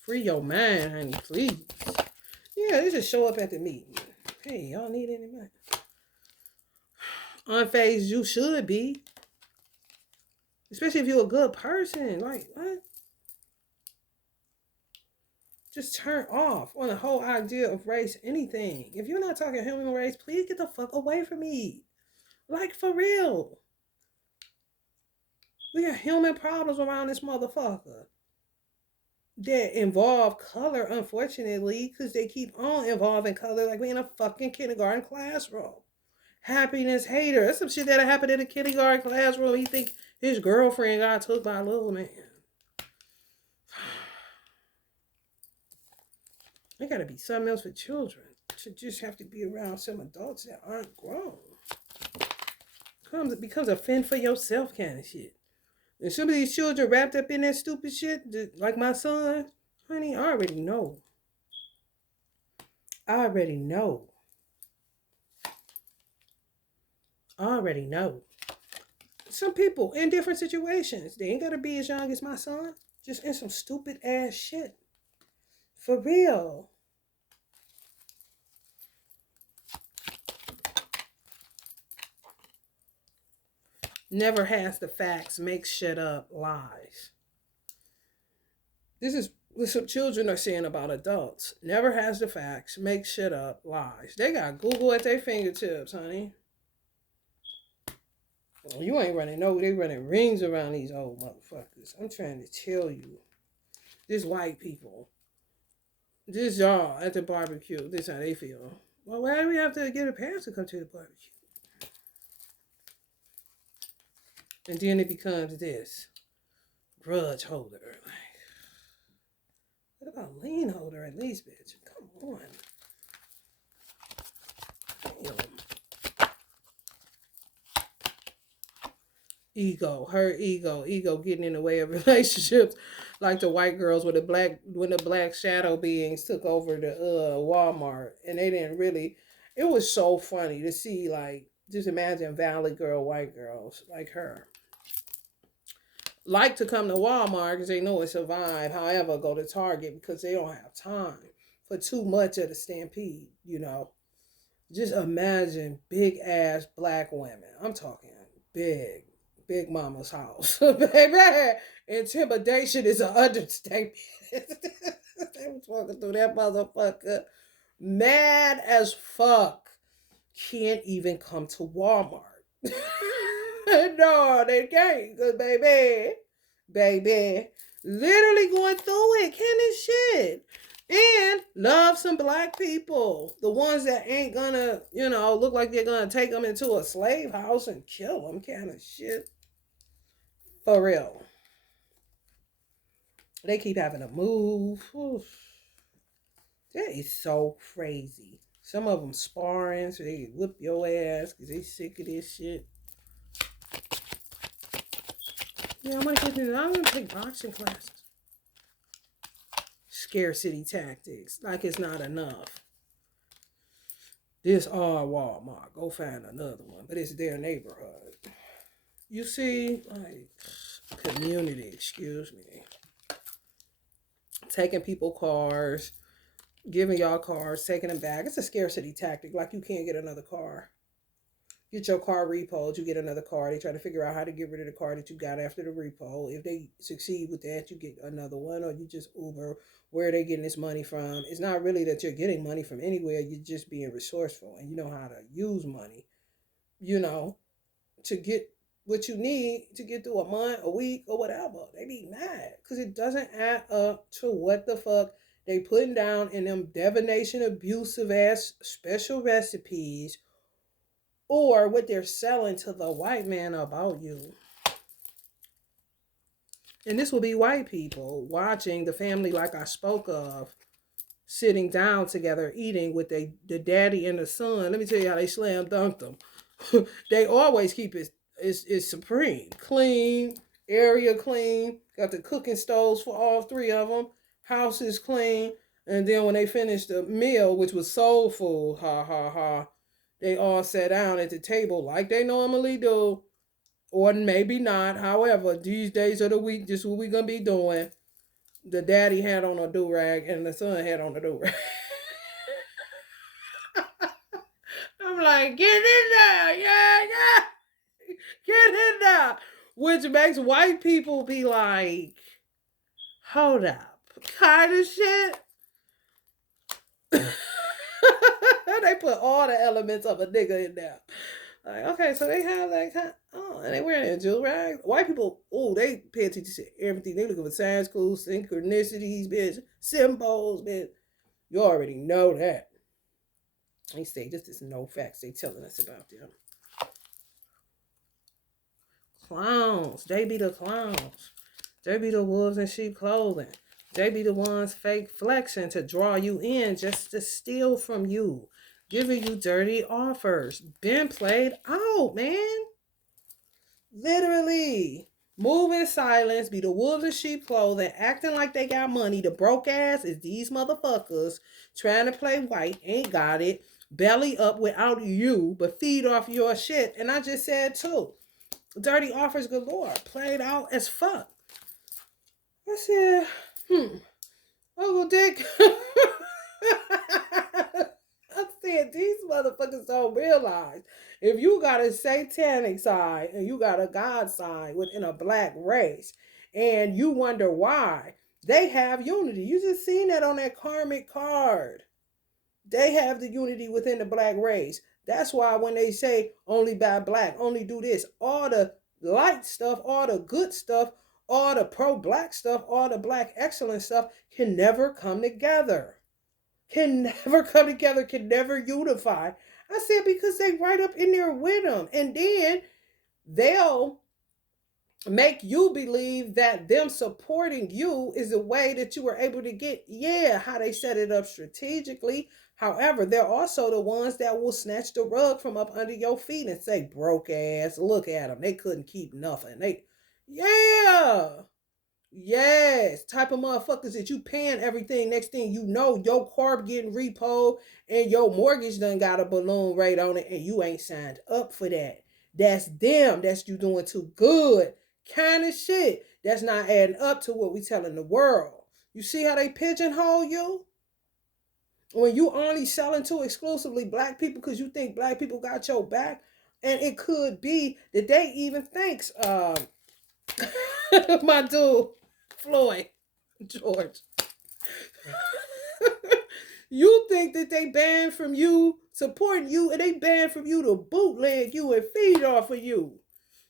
Free your mind, honey, please. Yeah, they just show up at the meeting. Hey, y'all need any money? Unfazed you should be. Especially if you're a good person. Like, what? Just turn off on the whole idea of race, anything. If you're not talking human race, please get the fuck away from me. Like, for real. We got human problems around this motherfucker that involve color, unfortunately, because they keep on involving color like we in a fucking kindergarten classroom. Happiness hater. That's some shit that happened in a kindergarten classroom. He think his girlfriend got took by a little man. There gotta be something else for children. To just have to be around some adults that aren't grown. Becomes a fend for yourself kind of shit. And some of these children wrapped up in that stupid shit, like my son, honey, I already know. I already know. Some people in different situations, they ain't gotta be as young as my son, just in some stupid ass shit. For real. Never has the facts, makes shit up, lies. This is what some children are saying about adults. Never has the facts, makes shit up, lies. They got Google at their fingertips, honey. Well, you ain't running no, they running rings around these old motherfuckers. I'm trying to tell you. This white people. This y'all at the barbecue. This how they feel. Well, why do we have to get a parents to come to the barbecue? And then it becomes this grudge holder. Like, what about lien holder at least, bitch? Come on. Damn. Her ego getting in the way of relationships, like the white girls with when the black shadow beings took over the Walmart, and they didn't really. It was so funny to see, like, just imagine Valley Girl white girls like her like to come to Walmart because they know it's a vibe. However, go to Target because they don't have time for too much of the stampede. Just imagine big ass black women. I'm talking big mama's house. Baby, intimidation is an understatement. They was walking through that motherfucker mad as fuck. Can't even come to Walmart. No, they can't. Cause baby, literally going through it, killing shit. And love some black people. The ones that ain't gonna, look like they're gonna take them into a slave house and kill them kind of shit. For real. They keep having to move. Oof. That is so crazy. Some of them sparring so they whip your ass because they sick of this shit. Yeah, I'm gonna take boxing classes. Scarcity tactics, like it's not enough. This all Walmart, go find another one, but it's their neighborhood. You see, like, community, excuse me. Taking people cars, giving y'all cars, taking them back. It's a scarcity tactic, like you can't get another car. Get your car repoed, you get another car. They try to figure out how to get rid of the car that you got after the repo. If they succeed with that, you get another one, or you just Uber. Where are they getting this money from? It's not really that you're getting money from anywhere. You're just being resourceful, and you know how to use money, to get what you need to get through a month, a week, or whatever. They be mad because it doesn't add up to what the fuck they putting down in them divination, abusive ass special recipes, or what they're selling to the white man about you. And this will be white people watching the family like I spoke of, sitting down together, eating with the daddy and the son. Let me tell you how they slam dunked them. They always keep it supreme. Clean, area clean, Got the cooking stoves for all three of them. House is clean. And then when they finished the meal, which was soul food, ha ha ha, they all sat down at the table like they normally do. Or maybe not. However, these days of the week, just what we gonna be doing. The daddy had on a do-rag and the son had on a do-rag. I'm like, get in there, yeah, yeah, get in there. Which makes white people be like, hold up, kind of shit. They put all the elements of a nigga in there. Like, okay, so they have that kind. Oh, and they wearing a jewel rag. White people, oh, they pay attention to everything. They looking for signs, clues, synchronicities, bitch, symbols, bitch. You already know that. They say this is no facts they telling us about them. Clowns. They be the clowns. They be the wolves in sheep clothing. They be the ones fake flexing to draw you in just to steal from you. Giving you dirty offers. Been played out, man. Literally. Move in silence. Be the wolves in sheep clothing. Acting like they got money. The broke ass is these motherfuckers. Trying to play white. Ain't got it. Belly up without you. But feed off your shit. And I just said too. Dirty offers galore. Played out as fuck. I said, Uncle Dick. I said, these motherfuckers don't realize if you got a satanic side and you got a God side within a black race and you wonder why, they have unity. You just seen that on that karmic card. They have the unity within the black race. That's why when they say only buy black, only do this, all the light stuff, all the good stuff, all the pro-black stuff, all the black excellence stuff can never come together. Can never come together, can never unify. I said because they right up in there with them. And then they'll make you believe that them supporting you is a way that you were able to get, how they set it up strategically. However, they're also the ones that will snatch the rug from up under your feet and say, broke ass, look at them. They couldn't keep nothing. Yes, type of motherfuckers that you paying everything. Next thing you know, your car getting repoed and your mortgage done got a balloon rate on it and you ain't signed up for that. That's them. That's you doing too good. Kind of shit. That's not adding up to what we telling the world. You see how they pigeonhole you? When you only selling to exclusively black people because you think black people got your back. And it could be that they even thinks my dude Floyd George. You think that they banned from you supporting you and they banned from you to bootleg you and feed off of you.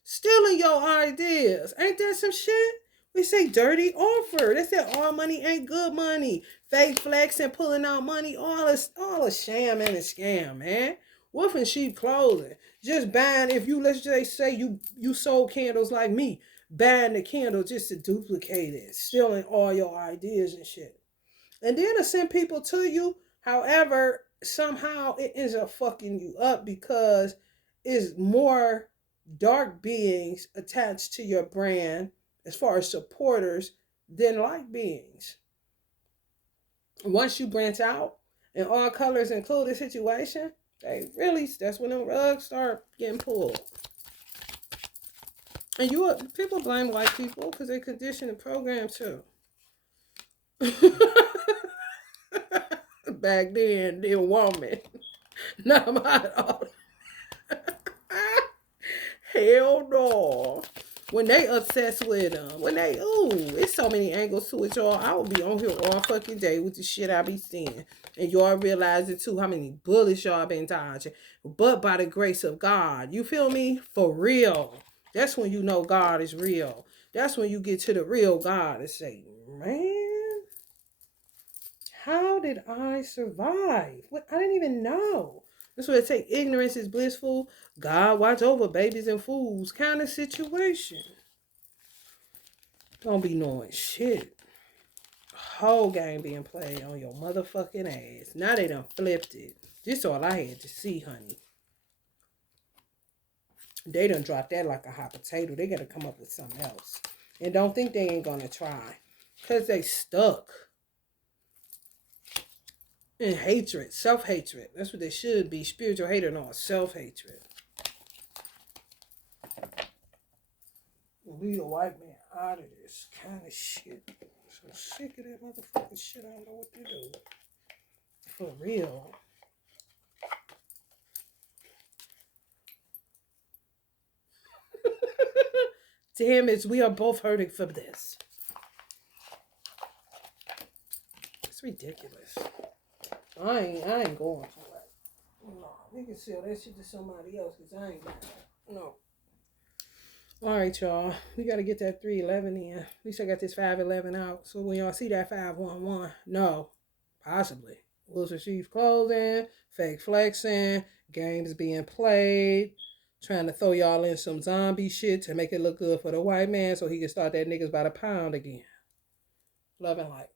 Stealing your ideas. Ain't that some shit? We say dirty offer. They said all money ain't good money. Fake flex and pulling out money. All a sham and a scam, man. Wolf in sheep clothing. Just buying, if you, let's just say you sold candles like me. Buying the candle just to duplicate it. Stealing all your ideas and shit. And then to send people to you. However, somehow it ends up fucking you up because it's more dark beings attached to your brand as far as supporters than light beings. Once you branch out and all colors include the situation, that's when the rugs start getting pulled. And people blame white people because they condition the program too. Back then, they woman. Not my all. Hell no. When they obsessed with them, it's so many angles to it, y'all. I will be on here all fucking day with the shit I be seeing. And y'all realize it too, how many bullets y'all been dodging. But by the grace of God, you feel me? For real. That's when you know God is real. That's when you get to the real God and say, man, how did I survive? I didn't even know. That's what it takes. Ignorance is blissful. God watch over babies and fools kind of situation. Don't be knowing shit. Whole game being played on your motherfucking ass. Now they done flipped it. This all I had to see, honey. They done dropped that like a hot potato. They got to come up with something else. And don't think they ain't gonna try. Because they stuck in hatred, self-hatred. That's what they should be. Spiritual hatred, no, self-hatred. Lead a white man out of this kind of shit. So sick of that motherfucking shit. I don't know what to do. For real. Damn it, we are both hurting from this. It's ridiculous. I ain't going for it. No, we can sell that shit to somebody else because I ain't going. No. All right, y'all. We got to get that 311 in. At least I got this 511 out. So when y'all see that 511, no, possibly. Wills receive clothing, fake flexing, games being played, trying to throw y'all in some zombie shit to make it look good for the white man so he can start that niggas by the pound again. Love and light.